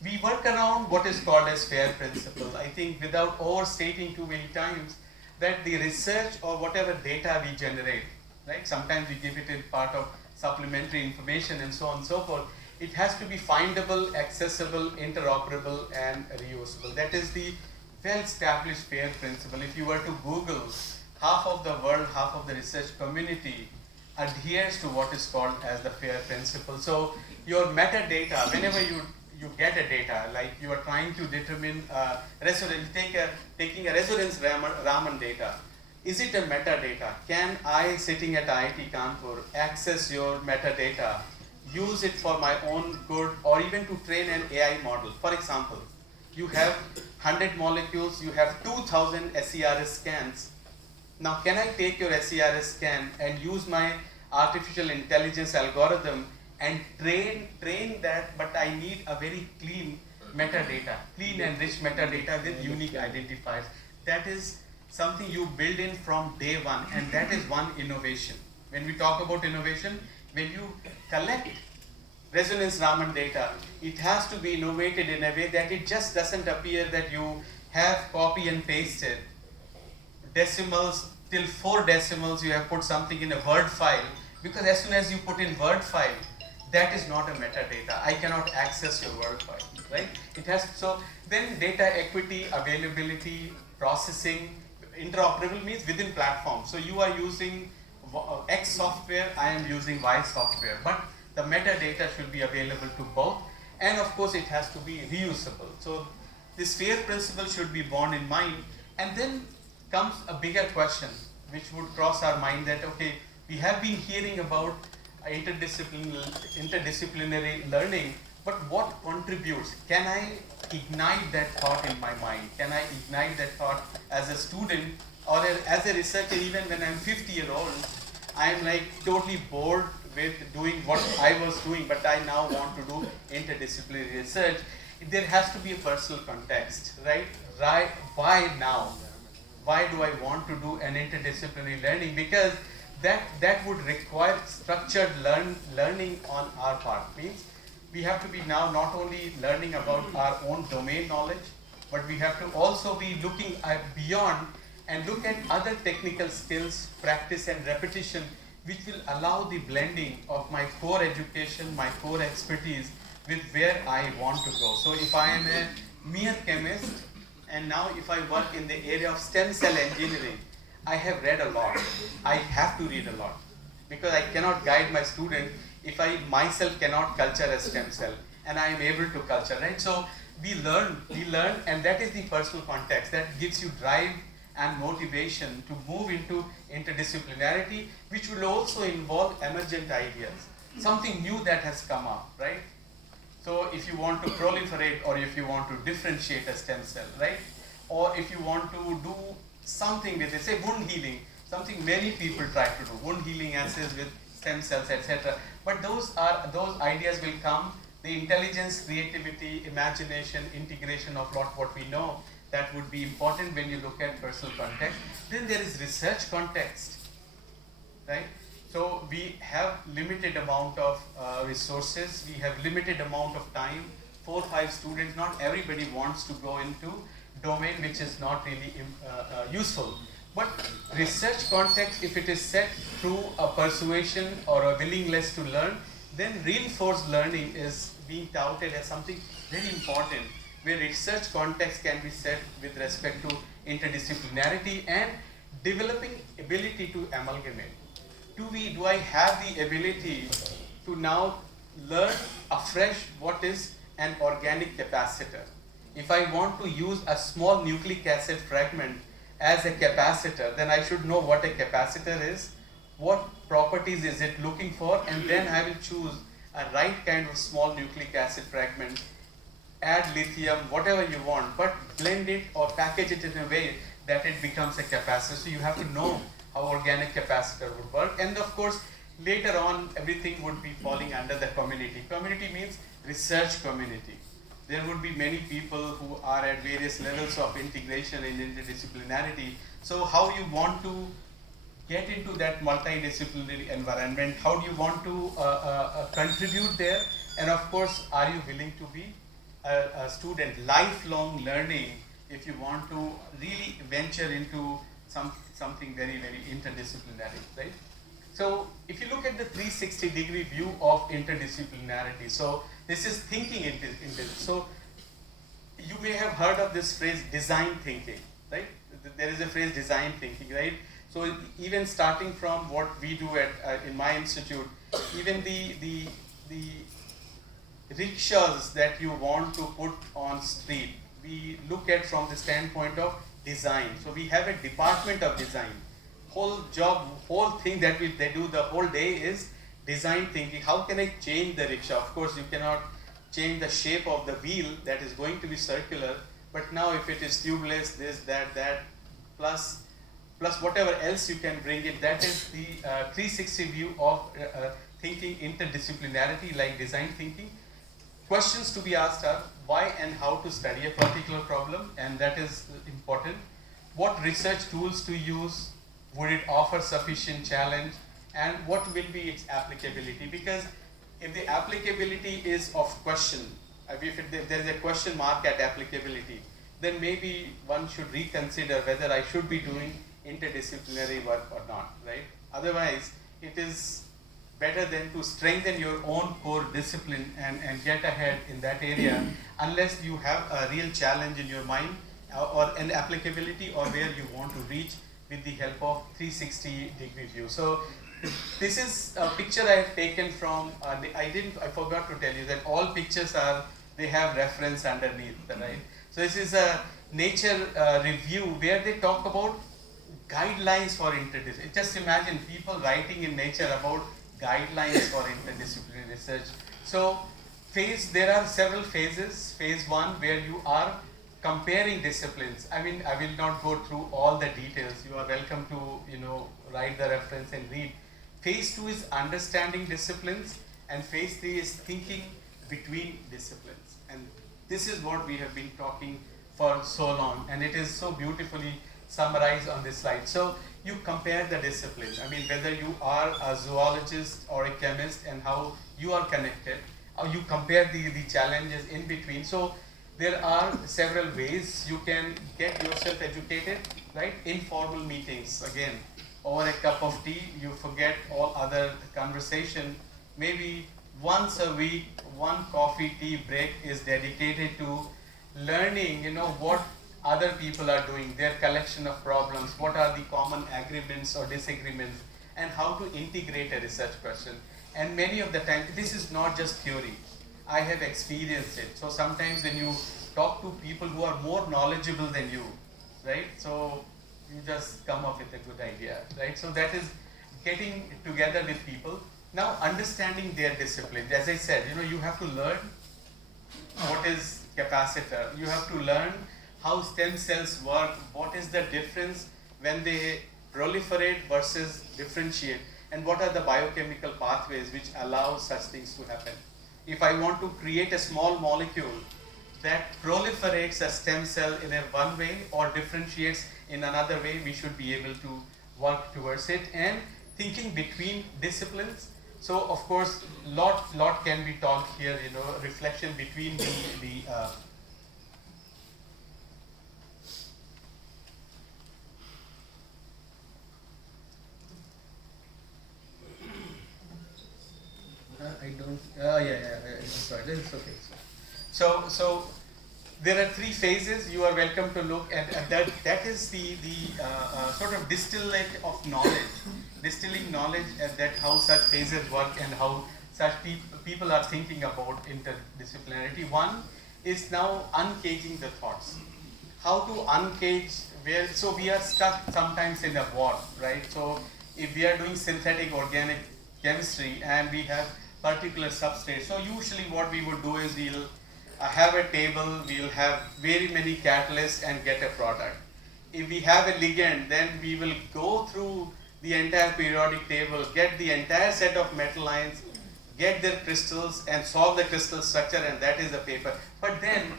We work around what is called as FAIR principle. I think without overstating too many times that the research or whatever data we generate, right? Sometimes we give it in part of supplementary information and so on and so forth. it has to be findable, accessible, interoperable, and reusable. That is the well-established FAIR principle. If you were to Google, half of the world, half of the research community adheres to what is called as the FAIR principle. So your metadata, whenever you get a data, like you are trying to determine resonance, taking a resonance Raman data, is it a metadata? Can I, sitting at IIT Kanpur, access your metadata, use it for my own good, or even to train an AI model? For example, you have 100 molecules, you have 2000 SERS scans. Now, can I take your SERS scan and use my artificial intelligence algorithm and train that, but I need a very clean metadata, clean and rich metadata with unique identifiers. That is something you build in from day one, and that is one innovation. When we talk about innovation, when you collect resonance Raman data, it has to be innovated in a way that it just doesn't appear that you have copy and pasted decimals till 4 decimals, you have put something in a Word file, because as soon as you put in Word file, that is not a metadata. I cannot access your Word file, right? It has, so then data equity, availability, processing, interoperable means within platform. So you are using X software, I am using Y software, but the metadata should be available to both, and of course it has to be reusable. So this FAIR principle should be borne in mind, and then comes a bigger question which would cross our mind that, okay, we have been hearing about interdisciplinary learning, but what contributes? Can I ignite that thought in my mind? Can I ignite that thought as a student or as a researcher? Even when I'm 50-year-old, I'm like totally bored with doing what I was doing, but I now want to do interdisciplinary research. There has to be a personal context, right? Why now? Why do I want to do an interdisciplinary learning? Because that would require structured learning on our part. Means we have to be now not only learning about our own domain knowledge, but we have to also be looking beyond and look at other technical skills, practice and repetition, which will allow the blending of my core education, my core expertise with where I want to go. So if I am a mere chemist, and now if I work in the area of stem cell engineering, I have read a lot. I have to read a lot, because I cannot guide my student if I myself cannot culture a stem cell, and I am able to culture, right? So we learn, and that is the personal context that gives you drive and motivation to move into interdisciplinarity, which will also involve emergent ideas, something new that has come up, right? So if you want to proliferate, or if you want to differentiate a stem cell, right? Or if you want to do something with it, say wound healing, something many people try to do, wound healing assays with stem cells, etc. But those ideas will come, the intelligence, creativity, imagination, integration of what we know, that would be important when you look at personal context. Then there is research context, right? So we have limited amount of resources, we have limited amount of time, 4 or 5 students, not everybody wants to go into domain which is not really useful. But research context, if it is set through a persuasion or a willingness to learn, then reinforced learning is being touted as something very important, where research context can be set with respect to interdisciplinarity and developing ability to amalgamate. Do I have the ability to now learn afresh what is an organic capacitor? If I want to use a small nucleic acid fragment as a capacitor, then I should know what a capacitor is, what properties is it looking for, and then I will choose a right kind of small nucleic acid fragment, add lithium, whatever you want, but blend it or package it in a way that it becomes a capacitor. So you have to know how organic capacitor would work. And of course, later on, everything would be falling under the community. Community means research community. There would be many people who are at various levels of integration in interdisciplinarity. So how you want to get into that multidisciplinary environment, how do you want to contribute there, and of course, are you willing to be a student, lifelong learning, if you want to really venture into something very, very interdisciplinary, right? So if you look at the 360-degree view of interdisciplinarity, so this is thinking so you may have heard of this phrase design thinking, right? There is a phrase design thinking, right? So even starting from what we do at in my institute, even the rickshaws that you want to put on street, we look at from the standpoint of design. So we have a department of design. Whole job, whole thing that they do the whole day is design thinking. How can I change the rickshaw? Of course, you cannot change the shape of the wheel that is going to be circular, but now if it is tubeless, this, that, plus whatever else you can bring it, that is the 360 view of thinking interdisciplinarity, like design thinking. Questions to be asked are why and how to study a particular problem, and that is important. What research tools to use? Would it offer sufficient challenge? And what will be its applicability? Because if the applicability is of question, if there is a question mark at applicability, then maybe one should reconsider whether I should be doing interdisciplinary work or not, right? Otherwise, it is better than to strengthen your own core discipline and get ahead in that area unless you have a real challenge in your mind or an applicability or where you want to reach with the help of 360-degree view. So this is a picture I have taken from, I forgot to tell you that all pictures they have reference underneath, right? So this is a nature review where they talk about guidelines for interdisciplinary. Just imagine people writing in Nature about guidelines for interdisciplinary research. So there are several phases. Phase 1 where you are comparing disciplines. I mean, I will not go through all the details. You are welcome to, write the reference and read. Phase 2 is understanding disciplines, and phase 3 is thinking between disciplines. And this is what we have been talking for so long, and it is so beautifully summarized on this slide. So you compare the disciplines. I mean, whether you are a zoologist or a chemist and how you are connected, or you compare the challenges in between. So there are several ways you can get yourself educated, right? Informal meetings, again, over a cup of tea, you forget all other conversation. Maybe once a week, one coffee tea break is dedicated to learning, what other people are doing, their collection of problems, what are the common agreements or disagreements, and how to integrate a research question. And many of the time, this is not just theory. I have experienced it. So sometimes when you talk to people who are more knowledgeable than you, right? So you just come up with a good idea, right? So that is getting together with people. Now understanding their discipline. As I said, you have to learn what is capacitor. You have to learn how stem cells work. What is the difference when they proliferate versus differentiate? And what are the biochemical pathways which allow such things to happen? If I want to create a small molecule that proliferates a stem cell in one way or differentiates in another way, we should be able to work towards it. And thinking between disciplines. So of course, lot can be talked here. Reflection between I don't. Sorry, it's okay. So there are 3 phases. You are welcome to look at that is the sort of distillate of knowledge, distilling knowledge, and that how such phases work and how such people are thinking about interdisciplinarity. One is now uncaging the thoughts. How to uncage so we are stuck sometimes in a war, right? So if we are doing synthetic organic chemistry and we have particular substrate, so usually what we would do is we'll have a table, we'll have very many catalysts and get a product. If we have a ligand, then we will go through the entire periodic table, get the entire set of metal ions, get their crystals and solve the crystal structure, and that is the paper. But then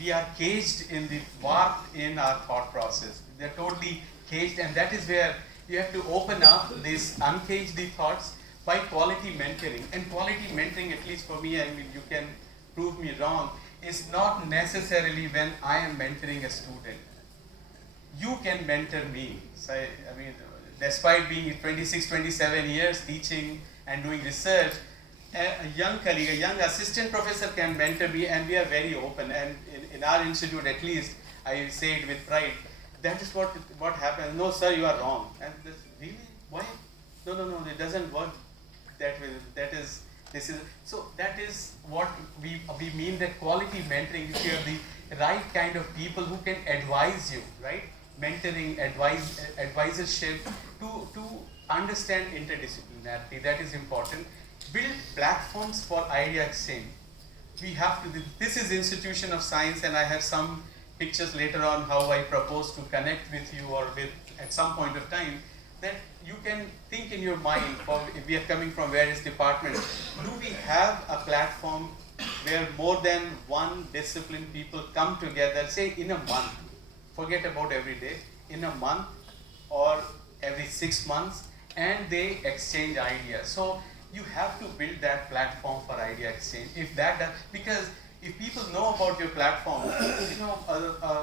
we are caged in the warp in our thought process. They're totally caged, and that is where you have to open up this, uncage the thoughts by quality mentoring. And quality mentoring, at least for me, I mean, you can prove me wrong, is not necessarily when I am mentoring a student. You can mentor me. So I mean, despite being 26, 27 years teaching and doing research, a young colleague, a young assistant professor can mentor me, and we are very open. And in our institute, at least, I say it with pride, that is what happens. No, sir, you are wrong. And this, really? Why? No, it doesn't work that way. This is, so that is what we mean, that quality mentoring. If you have the right kind of people who can advise you, right? Mentoring, advisorship, to understand interdisciplinarity, that is important. Build platforms for idea exchange. We have to, this is institution of science, and I have some pictures later on how I propose to connect with you or with at some point of time, that you can think in your mind, or if we are coming from various departments, do we have a platform where more than one discipline people come together, say in a month, forget about every day, in a month or every 6 months, and they exchange ideas. So you have to build that platform for idea exchange. If that does, because if people know about your platform,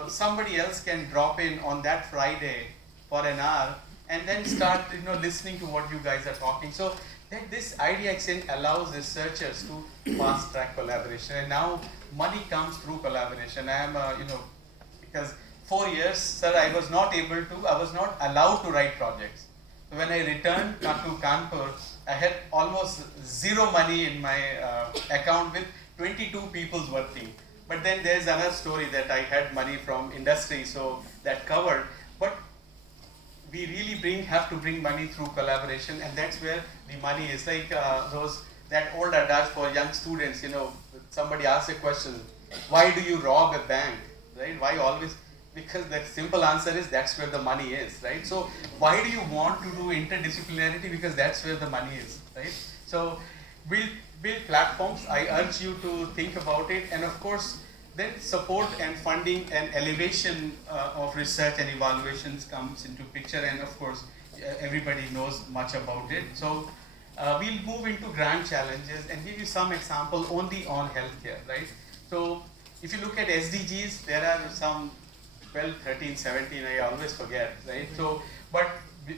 somebody else can drop in on that Friday for an hour and then start listening to what you guys are talking. So that this idea exchange allows researchers to fast track collaboration, and now money comes through collaboration. I am because 4 years, sir, I was not allowed to write projects. So when I returned to Kanpur, I had almost zero money in my account with 22 people working. But then there's another story that I had money from industry, so that covered. But we really have to bring money through collaboration, and that's where the money is. Like that old adage for young students, somebody asks a question, why do you rob a bank, right? Why always? Because the simple answer is that's where the money is, right? So why do you want to do interdisciplinarity? Because that's where the money is, right? So we'll build platforms. I urge you to think about it, and of course, then support and funding and elevation of research and evaluations comes into picture, and of course, everybody knows much about it. So we'll move into grand challenges and give you some example only on healthcare, right? So if you look at SDGs, there are some 12, 13, 17, I always forget, right? So, but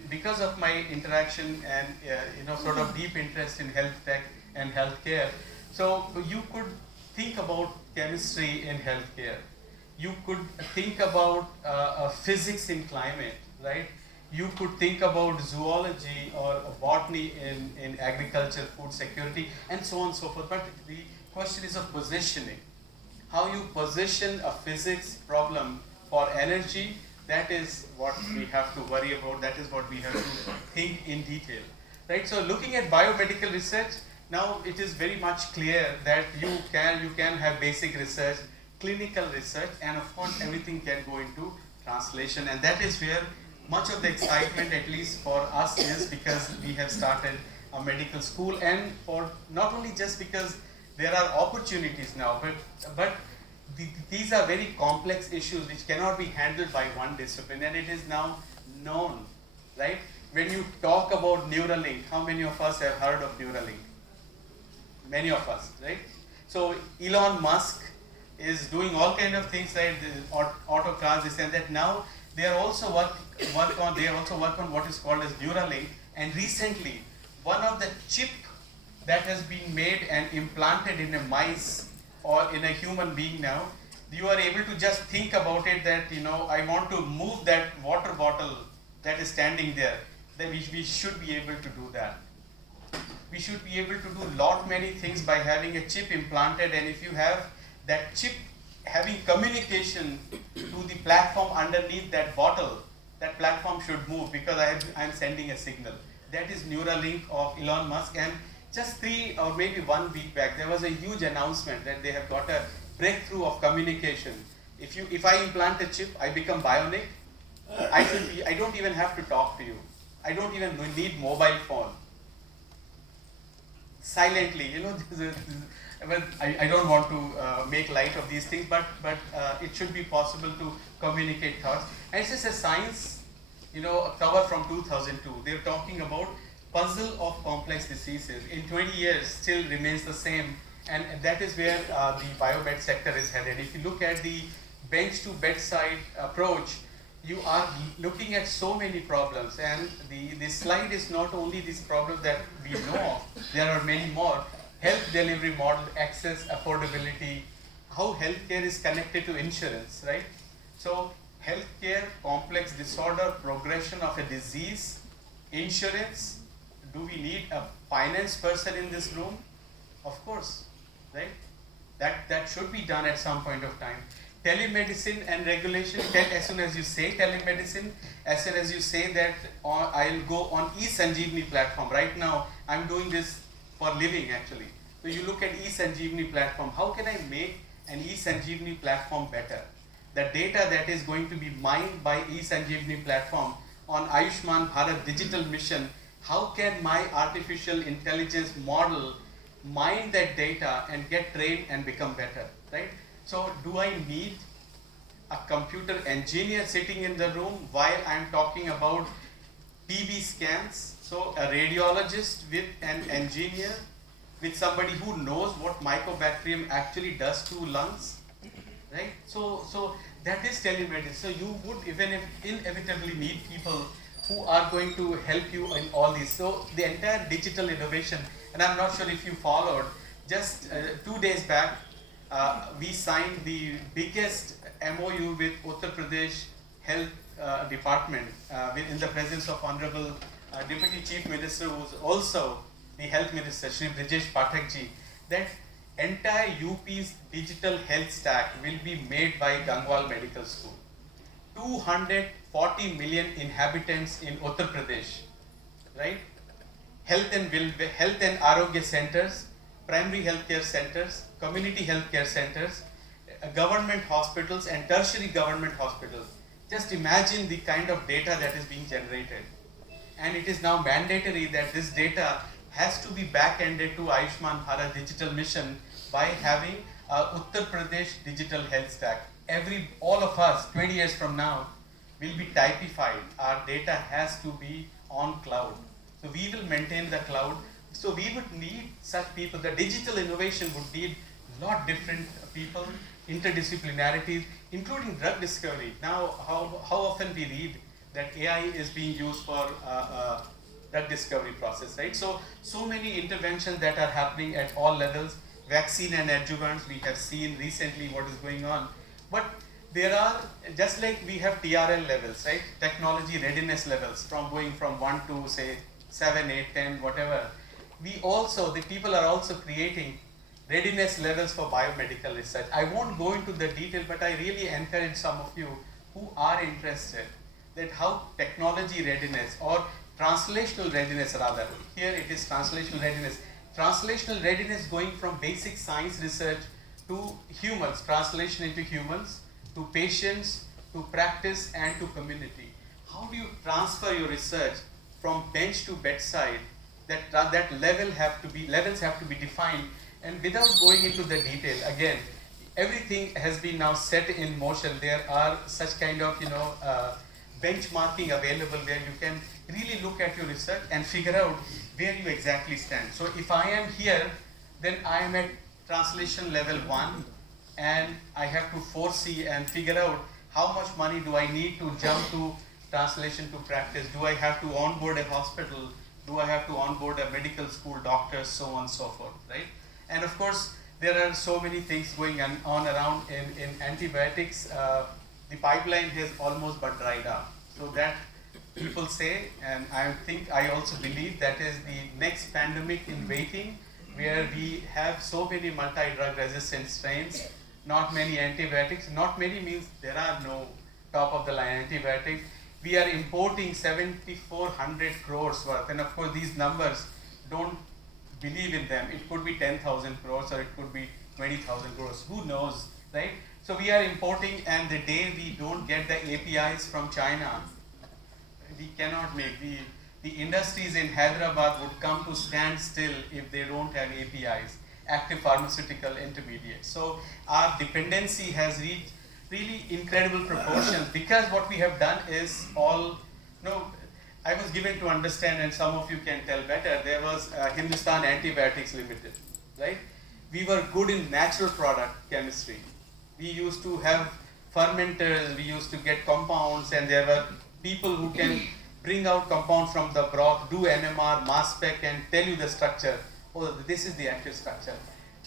because of my interaction and sort of deep interest in health tech and healthcare, so you could think about chemistry in healthcare. You could think about physics in climate, right? You could think about zoology or botany in agriculture, food security, and so on and so forth. But the question is of positioning. How you position a physics problem for energy, that is what we have to worry about, that is what we have to think in detail, right? So looking at biomedical research, now it is very much clear that you can have basic research, clinical research, and of course everything can go into translation, and that is where much of the excitement, at least for us, is because we have started a medical school, and for not only just because there are opportunities now, but these are very complex issues which cannot be handled by one discipline, and it is now known, right? When you talk about Neuralink, how many of us have heard of Neuralink? Many of us, right? So Elon Musk is doing all kind of things, like auto cars, this and that. Now they are also work on what is called as Neuralink, and recently one of the chip that has been made and implanted in a mice or in a human being now, you are able to just think about it that, I want to move that water bottle that is standing there, then we should be able to do that. We should be able to do lot many things by having a chip implanted, and if you have that chip having communication to the platform underneath that bottle, that platform should move because I am sending a signal. That is Neuralink of Elon Musk, and just 3 or maybe 1 week back, there was a huge announcement that they have got a breakthrough of communication. If I implant a chip, I become bionic. I don't even have to talk to you. I don't even need mobile phone. Silently, I don't want to make light of these things, but it should be possible to communicate thoughts. And it's just a science, a cover from 2002. They're talking about puzzle of complex diseases in 20 years still remains the same, and that is where the biomed sector is headed. If you look at the bench to bedside approach, you are looking at so many problems, and the slide is not only these problems that we know of, there are many more. Health delivery model, access, affordability, how healthcare is connected to insurance, right? So healthcare, complex disorder, progression of a disease, insurance. Do we need a finance person in this room? Of course, right? That should be done at some point of time. Telemedicine and regulation, as soon as you say telemedicine, as soon as you say that I'll go on e-Sanjeevani platform. Right now, I'm doing this for living actually. So you look at e-Sanjeevani platform, how can I make an e-Sanjeevani platform better? The data that is going to be mined by e-Sanjeevani platform on Ayushman Bharat digital mission, how can my artificial intelligence model mine that data and get trained and become better, right? So do I need a computer engineer sitting in the room while I'm talking about TB scans? So a radiologist with an engineer, with somebody who knows what mycobacterium actually does to lungs, right? So that is telemedicine. So you would inevitably need people who are going to help you in all these. So the entire digital innovation, and I'm not sure if you followed, just 2 days back, we signed the biggest MOU with Uttar Pradesh Health Department in the presence of Honorable Deputy Chief Minister, who is also the Health Minister, Shri Brijesh Pathak ji, that entire UP's digital health stack will be made by Gangwal Medical School. 240 million inhabitants in Uttar Pradesh, right? Health and Arogya centers, primary healthcare centers, community healthcare centers, government hospitals and tertiary government hospitals. Just imagine the kind of data that is being generated. And it is now mandatory that this data has to be back-ended to Ayushman Bharat digital mission by having Uttar Pradesh digital health stack. All of us 20 years from now will be typified. Our data has to be on cloud. So we will maintain the cloud. So we would need such people. The digital innovation would need a lot different people, interdisciplinarities, including drug discovery. Now, how often we read that AI is being used for drug discovery process, right? So many interventions that are happening at all levels. Vaccine and adjuvants, we have seen recently what is going on. But there are, just like we have TRL levels, right? Technology readiness levels, from going from 1 to say 7, 8, 10, whatever. The people are also creating readiness levels for biomedical research. I won't go into the detail, but I really encourage some of you who are interested that how technology readiness or translational readiness rather, here it is translational readiness. Translational readiness going from basic science research to humans, translation into humans, to patients, to practice and to community. How do you transfer your research from bench to bedside? That levels have to be defined, and without going into the detail, again, everything has been now set in motion. There are such kind of benchmarking available where you can really look at your research and figure out where you exactly stand. So if I am here, then I am at translation level 1, and I have to foresee and figure out how much money do I need to jump to translation to practice. Do I have to onboard a hospital? Do I have to onboard a medical school, doctors, so on and so forth, right? And of course, there are so many things going on around in antibiotics. The pipeline has almost but dried up. So that people say, and I also believe that is the next pandemic in waiting, where we have so many multi-drug resistant strains, not many antibiotics. Not many means there are no top of the line antibiotics. We are importing 7,400 crores worth, and of course these numbers, don't believe in them. It could be 10,000 crores or it could be 20,000 crores, who knows, right? So we are importing, and the day we don't get the APIs from China, we cannot make. The industries in Hyderabad would come to stand still if they don't have APIs, active pharmaceutical intermediates. So our dependency has reached really incredible proportions, because what we have done is I was given to understand, and some of you can tell better, there was Hindustan Antibiotics Limited, right? We were good in natural product chemistry. We used to have fermenters, we used to get compounds, and there were people who can bring out compounds from the broth, do NMR, mass spec, and tell you the structure. Oh, this is the active structure.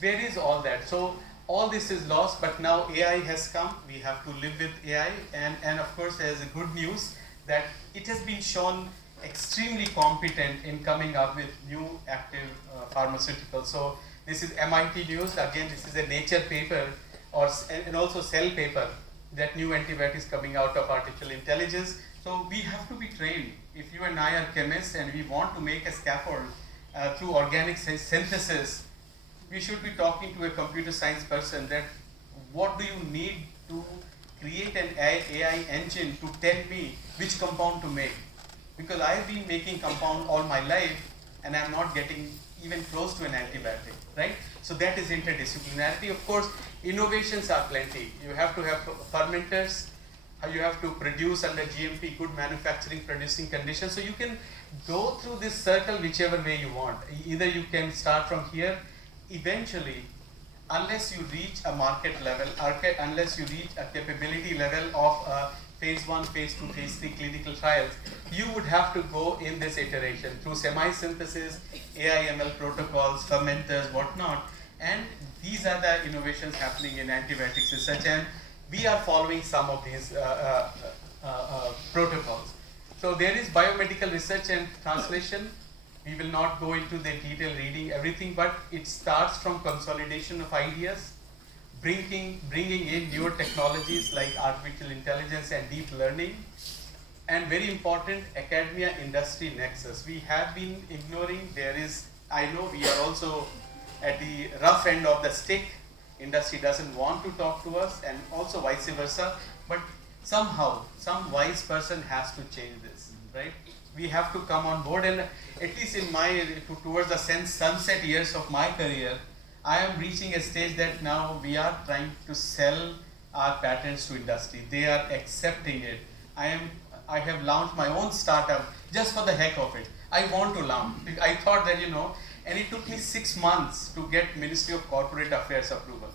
Where is all that? So all this is lost, but now AI has come. We have to live with AI, and of course there's a good news that it has been shown extremely competent in coming up with new active pharmaceuticals. So this is MIT news. Again, this is a Nature paper, and also Cell paper, that new antibiotics coming out of artificial intelligence. So we have to be trained. If you and I are chemists and we want to make a scaffold through organic synthesis, we should be talking to a computer science person that what do you need to create an AI engine to tell me which compound to make. Because I've been making compound all my life and I'm not getting even close to an antibiotic, right? So that is interdisciplinarity. Of course, innovations are plenty. You have to have fermenters, you have to produce under GMP, good manufacturing producing conditions. So you can go through this circle whichever way you want. Either you can start from here, eventually, unless you reach a market level, unless you reach a capability level of phase 1, phase 2, phase 3 clinical trials, you would have to go in this iteration through semi-synthesis, AI/ML protocols, fermenters, whatnot, and these are the innovations happening in antibiotics research, and we are following some of these protocols. So there is biomedical research and translation. We will not go into the detailed reading everything, but it starts from consolidation of ideas, bringing in newer technologies like artificial intelligence and deep learning, and very important, academia industry nexus. We have been ignoring. I know we are also at the rough end of the stick. Industry doesn't want to talk to us, and also vice versa, but somehow some wise person has to change this, right? We have to come on board, and at least in towards the sunset years of my career, I am reaching a stage that now we are trying to sell our patents to industry. They are accepting it. I have launched my own startup just for the heck of it. I want to launch. I thought that, and it took me 6 months to get Ministry of Corporate Affairs approval.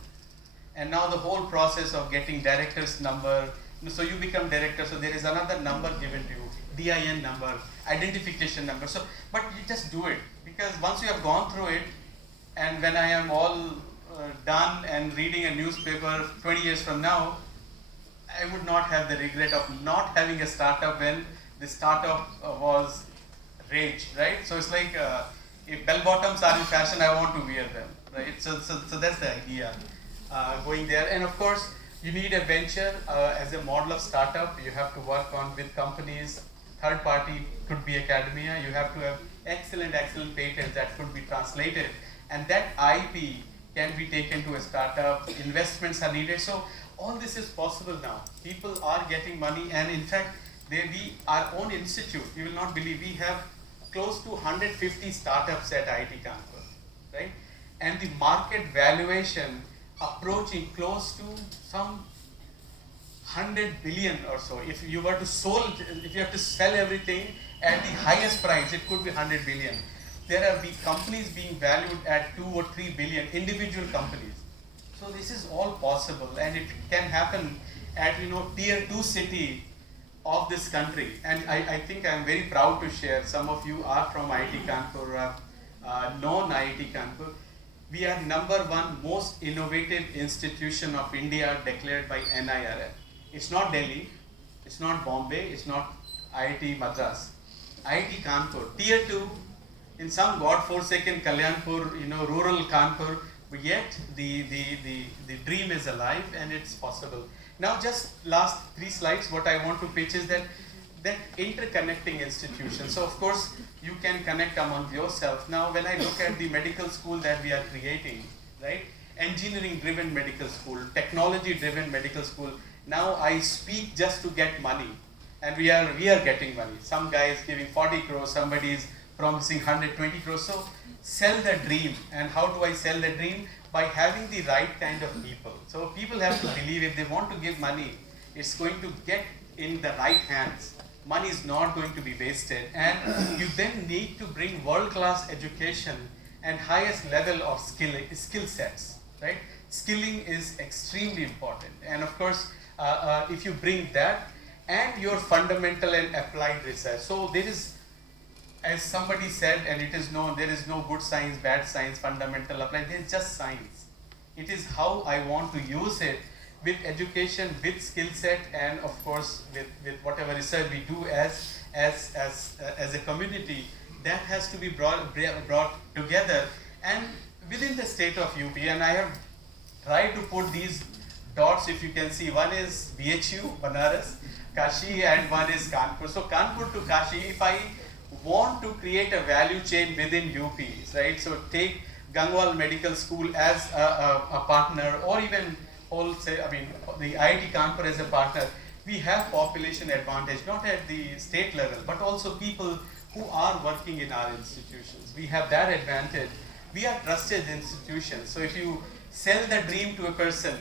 And now the whole process of getting director's number, so you become director, so there is another number given to you, DIN number, identification number. So, but you just do it, because once you have gone through it, and when I am all done and reading a newspaper 20 years from now, I would not have the regret of not having a startup when the startup was rage, right? So it's like, if bell bottoms are in fashion, I want to wear them, right? So that's the idea going there. And of course, you need a venture as a model of startup. You have to work on with companies, third party, could be academia. You have to have excellent patents that could be translated, and that IP can be taken to a startup. Investments are needed. So all this is possible now. People are getting money, and in fact, our own institute, you will not believe, we have close to 150 startups at IIT Kanpur, right? And the market valuation approaching close to some 100 billion or so. If you have to sell everything at the highest price, it could be 100 billion. There are companies being valued at 2 or 3 billion, individual companies. So this is all possible, and it can happen at tier 2 city of this country. And I think I'm very proud to share, some of you are from IIT Kanpur, have known IIT Kanpur. We are #1 most innovative institution of India declared by NIRF. It's not Delhi, it's not Bombay, it's not IIT Madras. IIT Kanpur, tier 2, in some god-forsaken Kalyanpur, rural Kanpur, but yet the dream is alive and it's possible. Now just last 3 slides, what I want to pitch is that interconnecting institutions. So of course, you can connect among yourself. Now when I look at the medical school that we are creating, right? Engineering-driven medical school, technology-driven medical school. Now I speak just to get money, and we are getting money. Some guy is giving 40 crores, somebody is promising 120 crores. So sell the dream. And how do I sell the dream? By having the right kind of people. So people have to believe if they want to give money, it's going to get in the right hands. Money is not going to be wasted. And you then need to bring world-class education and highest level of skill sets, right? Skilling is extremely important. And of course, if you bring that and your fundamental and applied research. So there is, as somebody said, and it is known, there is no good science, bad science, fundamental, applied, there is just science. It is how I want to use it with education, with skill set, and of course with whatever research we do as a community, that has to be brought together and within the state of UP. And I have tried to put these dots, if you can see, one is BHU, Banaras, Kashi, and one is Kanpur. So Kanpur to Kashi, if I want to create a value chain within UPs, right? So take Gangwal Medical School as a partner, or even the IIT Kanpur as a partner. We have population advantage, not at the state level, but also people who are working in our institutions. We have that advantage. We are trusted institutions. So if you sell the dream to a person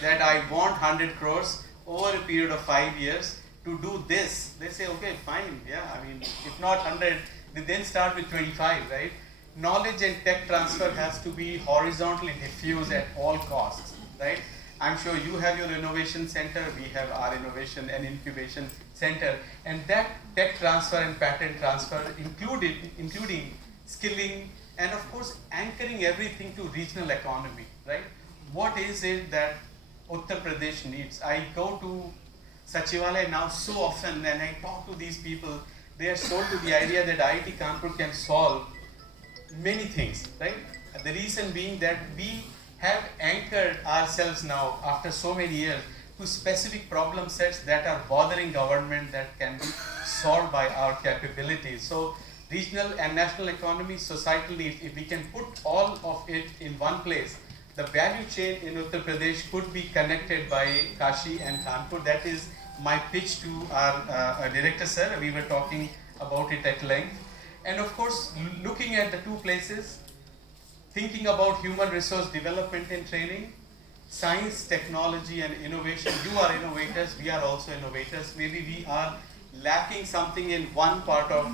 that I want 100 crores over a period of 5 years to do this, they say, okay, fine, yeah, I mean, if not 100, they then start with 25, right? Knowledge and tech transfer has to be horizontally diffused at all costs, right? I'm sure you have your innovation center, we have our innovation and incubation center, and that tech transfer and patent transfer including skilling, and of course anchoring everything to regional economy, right? What is it that Uttar Pradesh needs? I go to Sachivalaya now so often and I talk to these people. They are sold to the idea that IIT Kanpur can solve many things, right? The reason being that we have anchored ourselves now after so many years to specific problem sets that are bothering government, that can be solved by our capabilities. So regional and national economy, societal needs, if we can put all of it in one place, the value chain in Uttar Pradesh could be connected by Kashi and Kanpur. That is my pitch to our director, sir. We were talking about it at length. And of course, looking at the two places, thinking about human resource development and training, science, technology, and innovation. You are innovators, we are also innovators. Maybe we are lacking something in one part of,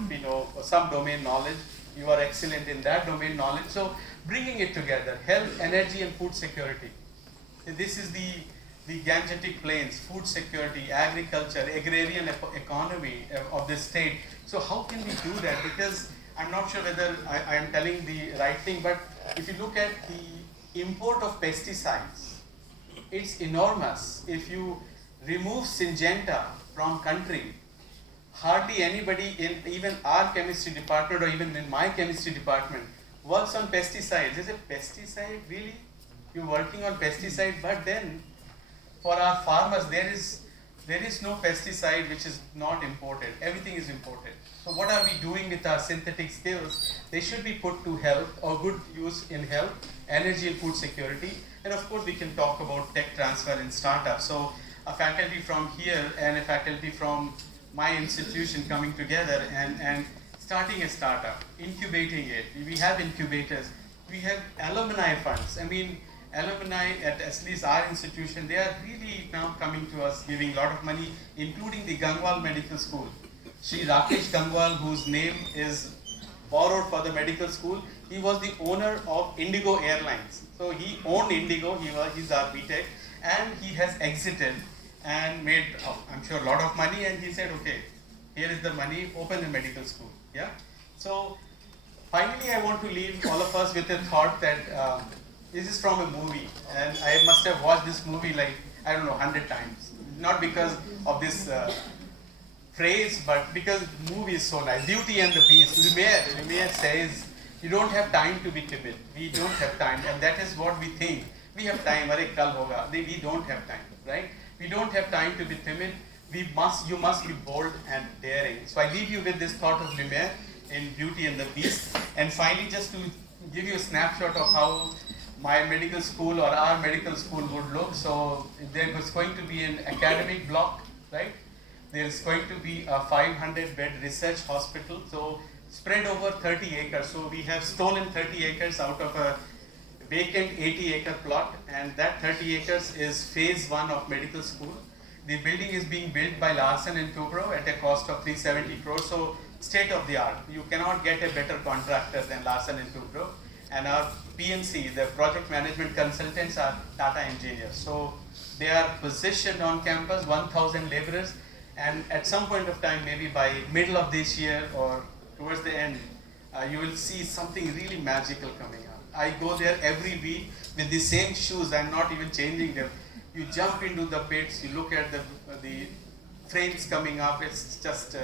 some domain knowledge. You are excellent in that domain knowledge. So bringing it together, health, energy, and food security. This is the Gangetic Plains, food security, agriculture, agrarian economy of this state. So how can we do that? Because I'm not sure whether I am telling the right thing, but if you look at the import of pesticides, it's enormous. If you remove Syngenta from country, hardly anybody in even our chemistry department or even in my chemistry department works on pesticides. They say, pesticide, really? You're working on pesticide, but then for our farmers, there is no pesticide which is not imported. Everything is imported. So what are we doing with our synthetic skills? They should be put to health or good use in health, energy and food security. And of course, we can talk about tech transfer and startups. So a faculty from here and a faculty from my institution coming together and starting a startup, incubating it. We have incubators. We have alumni funds. I mean, alumni at least our institution, they are really now coming to us, giving a lot of money, including the Gangwal Medical School. Shri Rakesh Gangwal, whose name is borrowed for the medical school, he was the owner of Indigo Airlines. So he owned Indigo, he's our BTech, and he has exited and made, I'm sure, a lot of money, and he said, okay, here is the money, open a medical school. Yeah. So finally, I want to leave all of us with a thought that this is from a movie, and I must have watched this movie like, I don't know, 100 times. Not because of this phrase, but because the movie is so nice. Beauty and the Beast. Lumiere says, you don't have time to be timid. We don't have time, and that is what we think. We have time, arey kal hoga. We don't have time, right? We don't have time to be timid. You must be bold and daring. So I leave you with this thought of Lumiere in Beauty and the Beast. And finally, just to give you a snapshot of how my medical school or our medical school would look. So there was going to be an academic block, right? There is going to be a 500-bed research hospital, so spread over 30 acres. So we have stolen 30 acres out of a vacant 80-acre plot, and that 30 acres is phase 1 of medical school. The building is being built by Larsen and Toubro at a cost of 370 crores, so state of the art. You cannot get a better contractor than Larsen and Toubro. And our PMC, the project management consultants, are data engineers. So they are positioned on campus, 1,000 laborers, and at some point of time, maybe by middle of this year or towards the end, you will see something really magical coming up. I go there every week with the same shoes. I'm not even changing them. You jump into the pits, you look at the frames coming up. It's just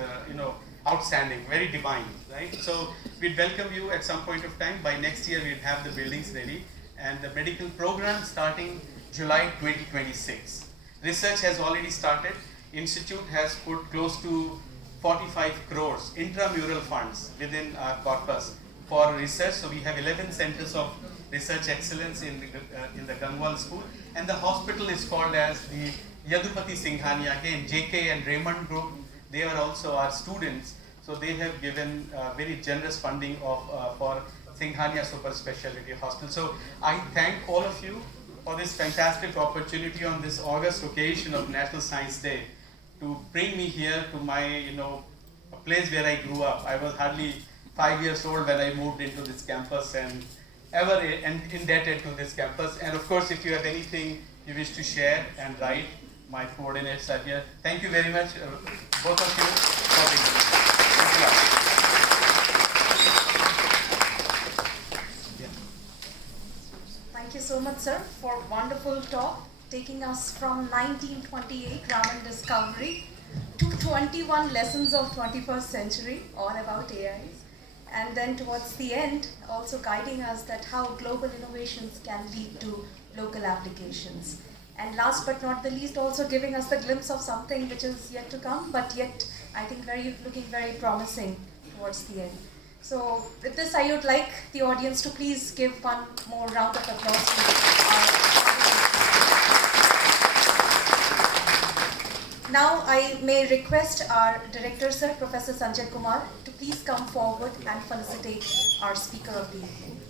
outstanding, very divine, right? So we'd welcome you at some point of time. By next year, we'd have the buildings ready, and the medical program starting July 2026. Research has already started. Institute has put close to 45 crores intramural funds within our corpus for research. So we have 11 centers of research excellence in the Gangwal School, and the hospital is called as the Yadupati Singhania. Again, JK and Raymond Group, they are also our students. So they have given very generous funding for Singhania Super Specialty Hospital. So I thank all of you for this fantastic opportunity on this August occasion of National Science Day to bring me here to my, a place where I grew up. I was hardly 5 years old when I moved into this campus, and ever indebted to this campus. And of course, if you have anything you wish to share and write, my coordinates are here. Thank you very much, both of you, for being here. Thank you so much, sir, for wonderful talk, taking us from 1928 Raman discovery to 21 lessons of 21st century, all about AIs. And then towards the end, also guiding us that how global innovations can lead to local applications. And last but not the least, also giving us the glimpse of something which is yet to come, but yet I think looking very promising towards the end. So with this, I would like the audience to please give one more round of applause to Now I may request our director, sir, Professor Sanjay Kumar, to please come forward and felicitate our speaker of the evening.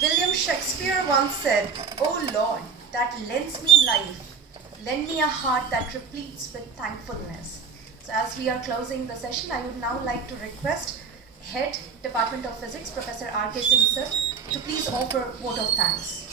William Shakespeare once said, "O Lord, that lends me life, lend me a heart that repletes with thankfulness." So as we are closing the session, I would now like to request Head Department of Physics, Professor R.K. Singh sir, to please offer a vote of thanks.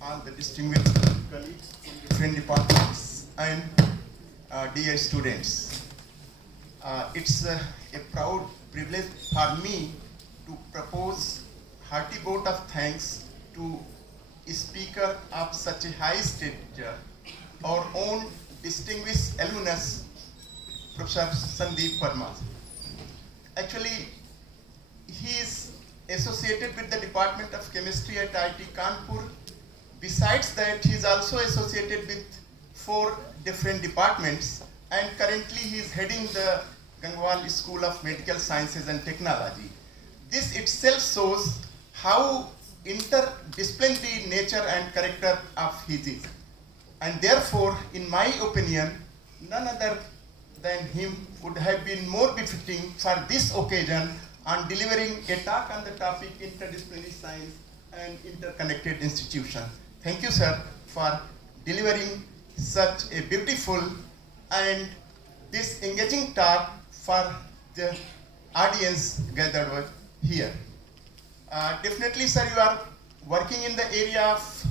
All the distinguished colleagues from different departments and dear students. It's a proud privilege for me to propose hearty vote of thanks to a speaker of such a high stature, our own distinguished alumnus, Professor Sandeep Verma. Actually, he is associated with the Department of Chemistry at IIT Kanpur. Besides that, he is also associated with 4 different departments, and currently he is heading the Gangwal School of Medical Sciences and Technology. This itself shows how interdisciplinary nature and character of his is. And therefore, in my opinion, none other than him would have been more befitting for this occasion on delivering a talk on the topic interdisciplinary science and interconnected institution. Thank you, sir, for delivering such a beautiful and this engaging talk for the audience gathered here. Definitely, sir, you are working in the area of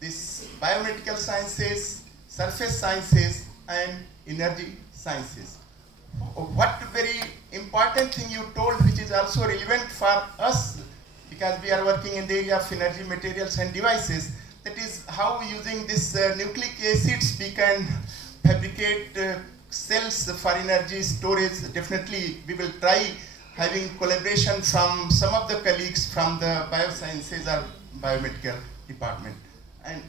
this biomedical sciences, surface sciences, and energy sciences. What very important thing you told, which is also relevant for us, because we are working in the area of energy materials and devices, that is how using this nucleic acids we can fabricate cells for energy storage. Definitely we will try having collaboration from some of the colleagues from the biosciences or biomedical department. And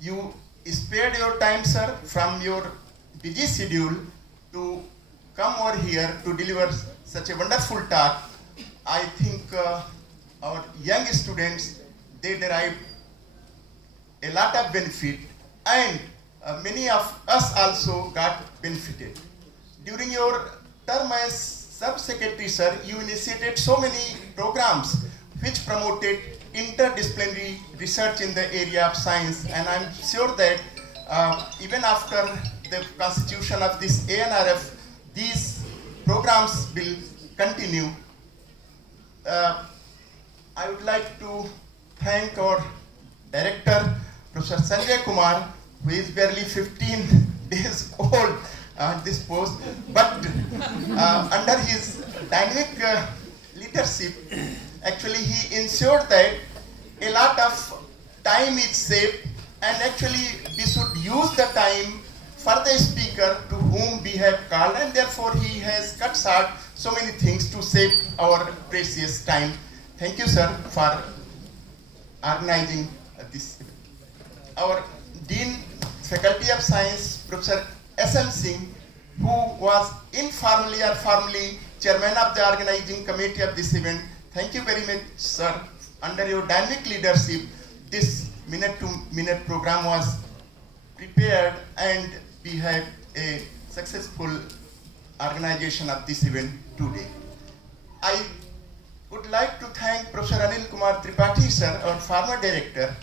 you spared your time, sir, from your busy schedule to come over here to deliver such a wonderful talk. I think our young students, they derive a lot of benefit, and many of us also got benefited. During your term as sub-secretary, sir, you initiated so many programs which promoted interdisciplinary research in the area of science, and I'm sure that even after the constitution of this ANRF, these programs will continue. I would like to thank our director, Professor Sanjay Kumar, who is barely 15 days old at this post, but under his dynamic leadership, actually he ensured that a lot of time is saved, and actually we should use the time for the speaker to whom we have called, and therefore he has cut short so many things to save our precious time. Thank you, sir, for organizing this event. Our Dean, Faculty of Science, Professor S.M. Singh, who was informally or formally chairman of the organizing committee of this event. Thank you very much, sir. Under your dynamic leadership, this minute-to-minute program was prepared, and we have a successful organization of this event today. I would like to thank Professor Anil Kumar Tripathi, sir, our former director,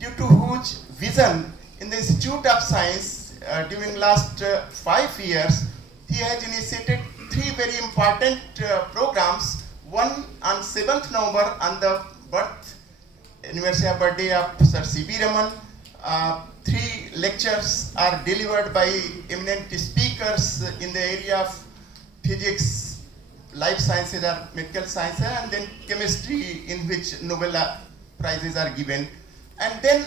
due to whose vision in the Institute of Science during last 5 years, he has initiated 3 very important programs. One on 7th November on the anniversary birthday of Sir C.B. Raman. 3 lectures are delivered by eminent speakers in the area of physics, life sciences or medical sciences, and then chemistry, in which Nobel prizes are given. And then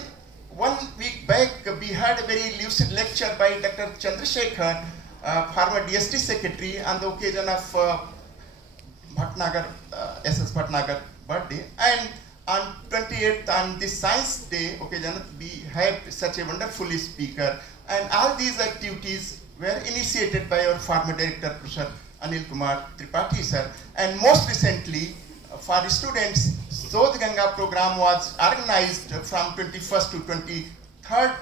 1 week back, we had a very lucid lecture by Dr. Chandrasekhar, former DST secretary, on the occasion of Bhatnagar, SS Bhatnagar birthday. And on 28th, on this Science Day occasion, we have such a wonderful speaker. And all these activities were initiated by our former director, Professor Anil Kumar Tripathi, sir. And most recently, for students, Sodh Ganga program was organized from 21st to 23rd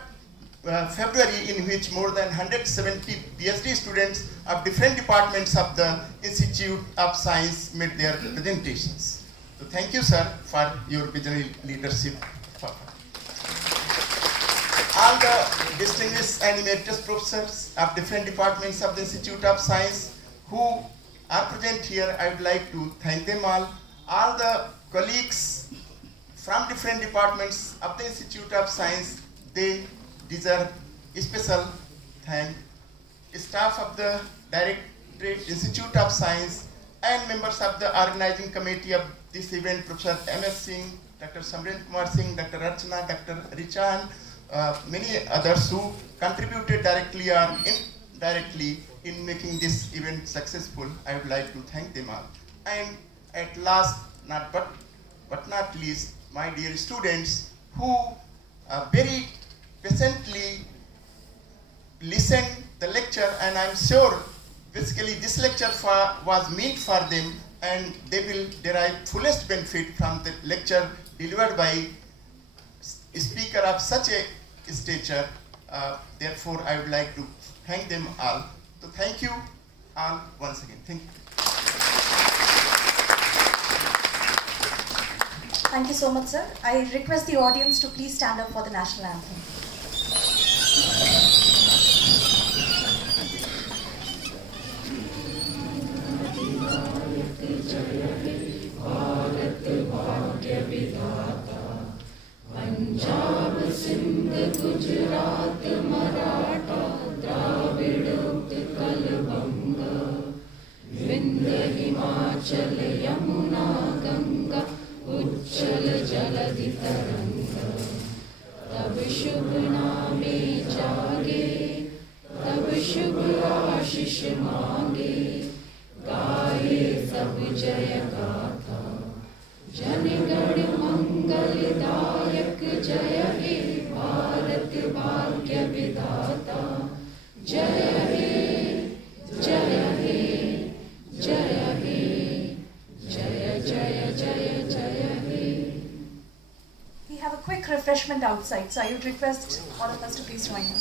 February, in which more than 170 PhD students of different departments of the Institute of Science made their presentations. So thank you, sir, for your visionary leadership. All the distinguished and emeritus professors of different departments of the Institute of Science who are present here, I would like to thank them all. All the colleagues from different departments of the Institute of Science, they deserve a special thank. Staff of the Directorate Institute of Science and members of the organizing committee of this event, Professor M.S. Singh, Dr. Samren Kumar Singh, Dr. Archana, Dr. Richan, many others who contributed directly or indirectly in making this event successful. I would like to thank them all. And at last, but not least, my dear students who very patiently listened the lecture, and I'm sure basically this lecture was meant for them, and they will derive fullest benefit from the lecture delivered by a speaker of such a stature. Therefore, I would like to thank them all. So thank you all once again. Thank you. Thank you so much, sir. I request the audience to please stand up for the national anthem. Punjab Sindh Gujarat Maratha Dravida Utkal बंग विंध्य हिमाचल यमुना गंगा उच्चल जलधि तरंग तब शुभ नामे जागे तब शुभ आशीष मांगे गाए सब जय गाथा जनगण मंगलदायक जय हे भारत भाग्य दाता जय हे जय हे जय हे जय जय जय जय हे. We have a quick refreshment outside, so I would request all of us to please join us.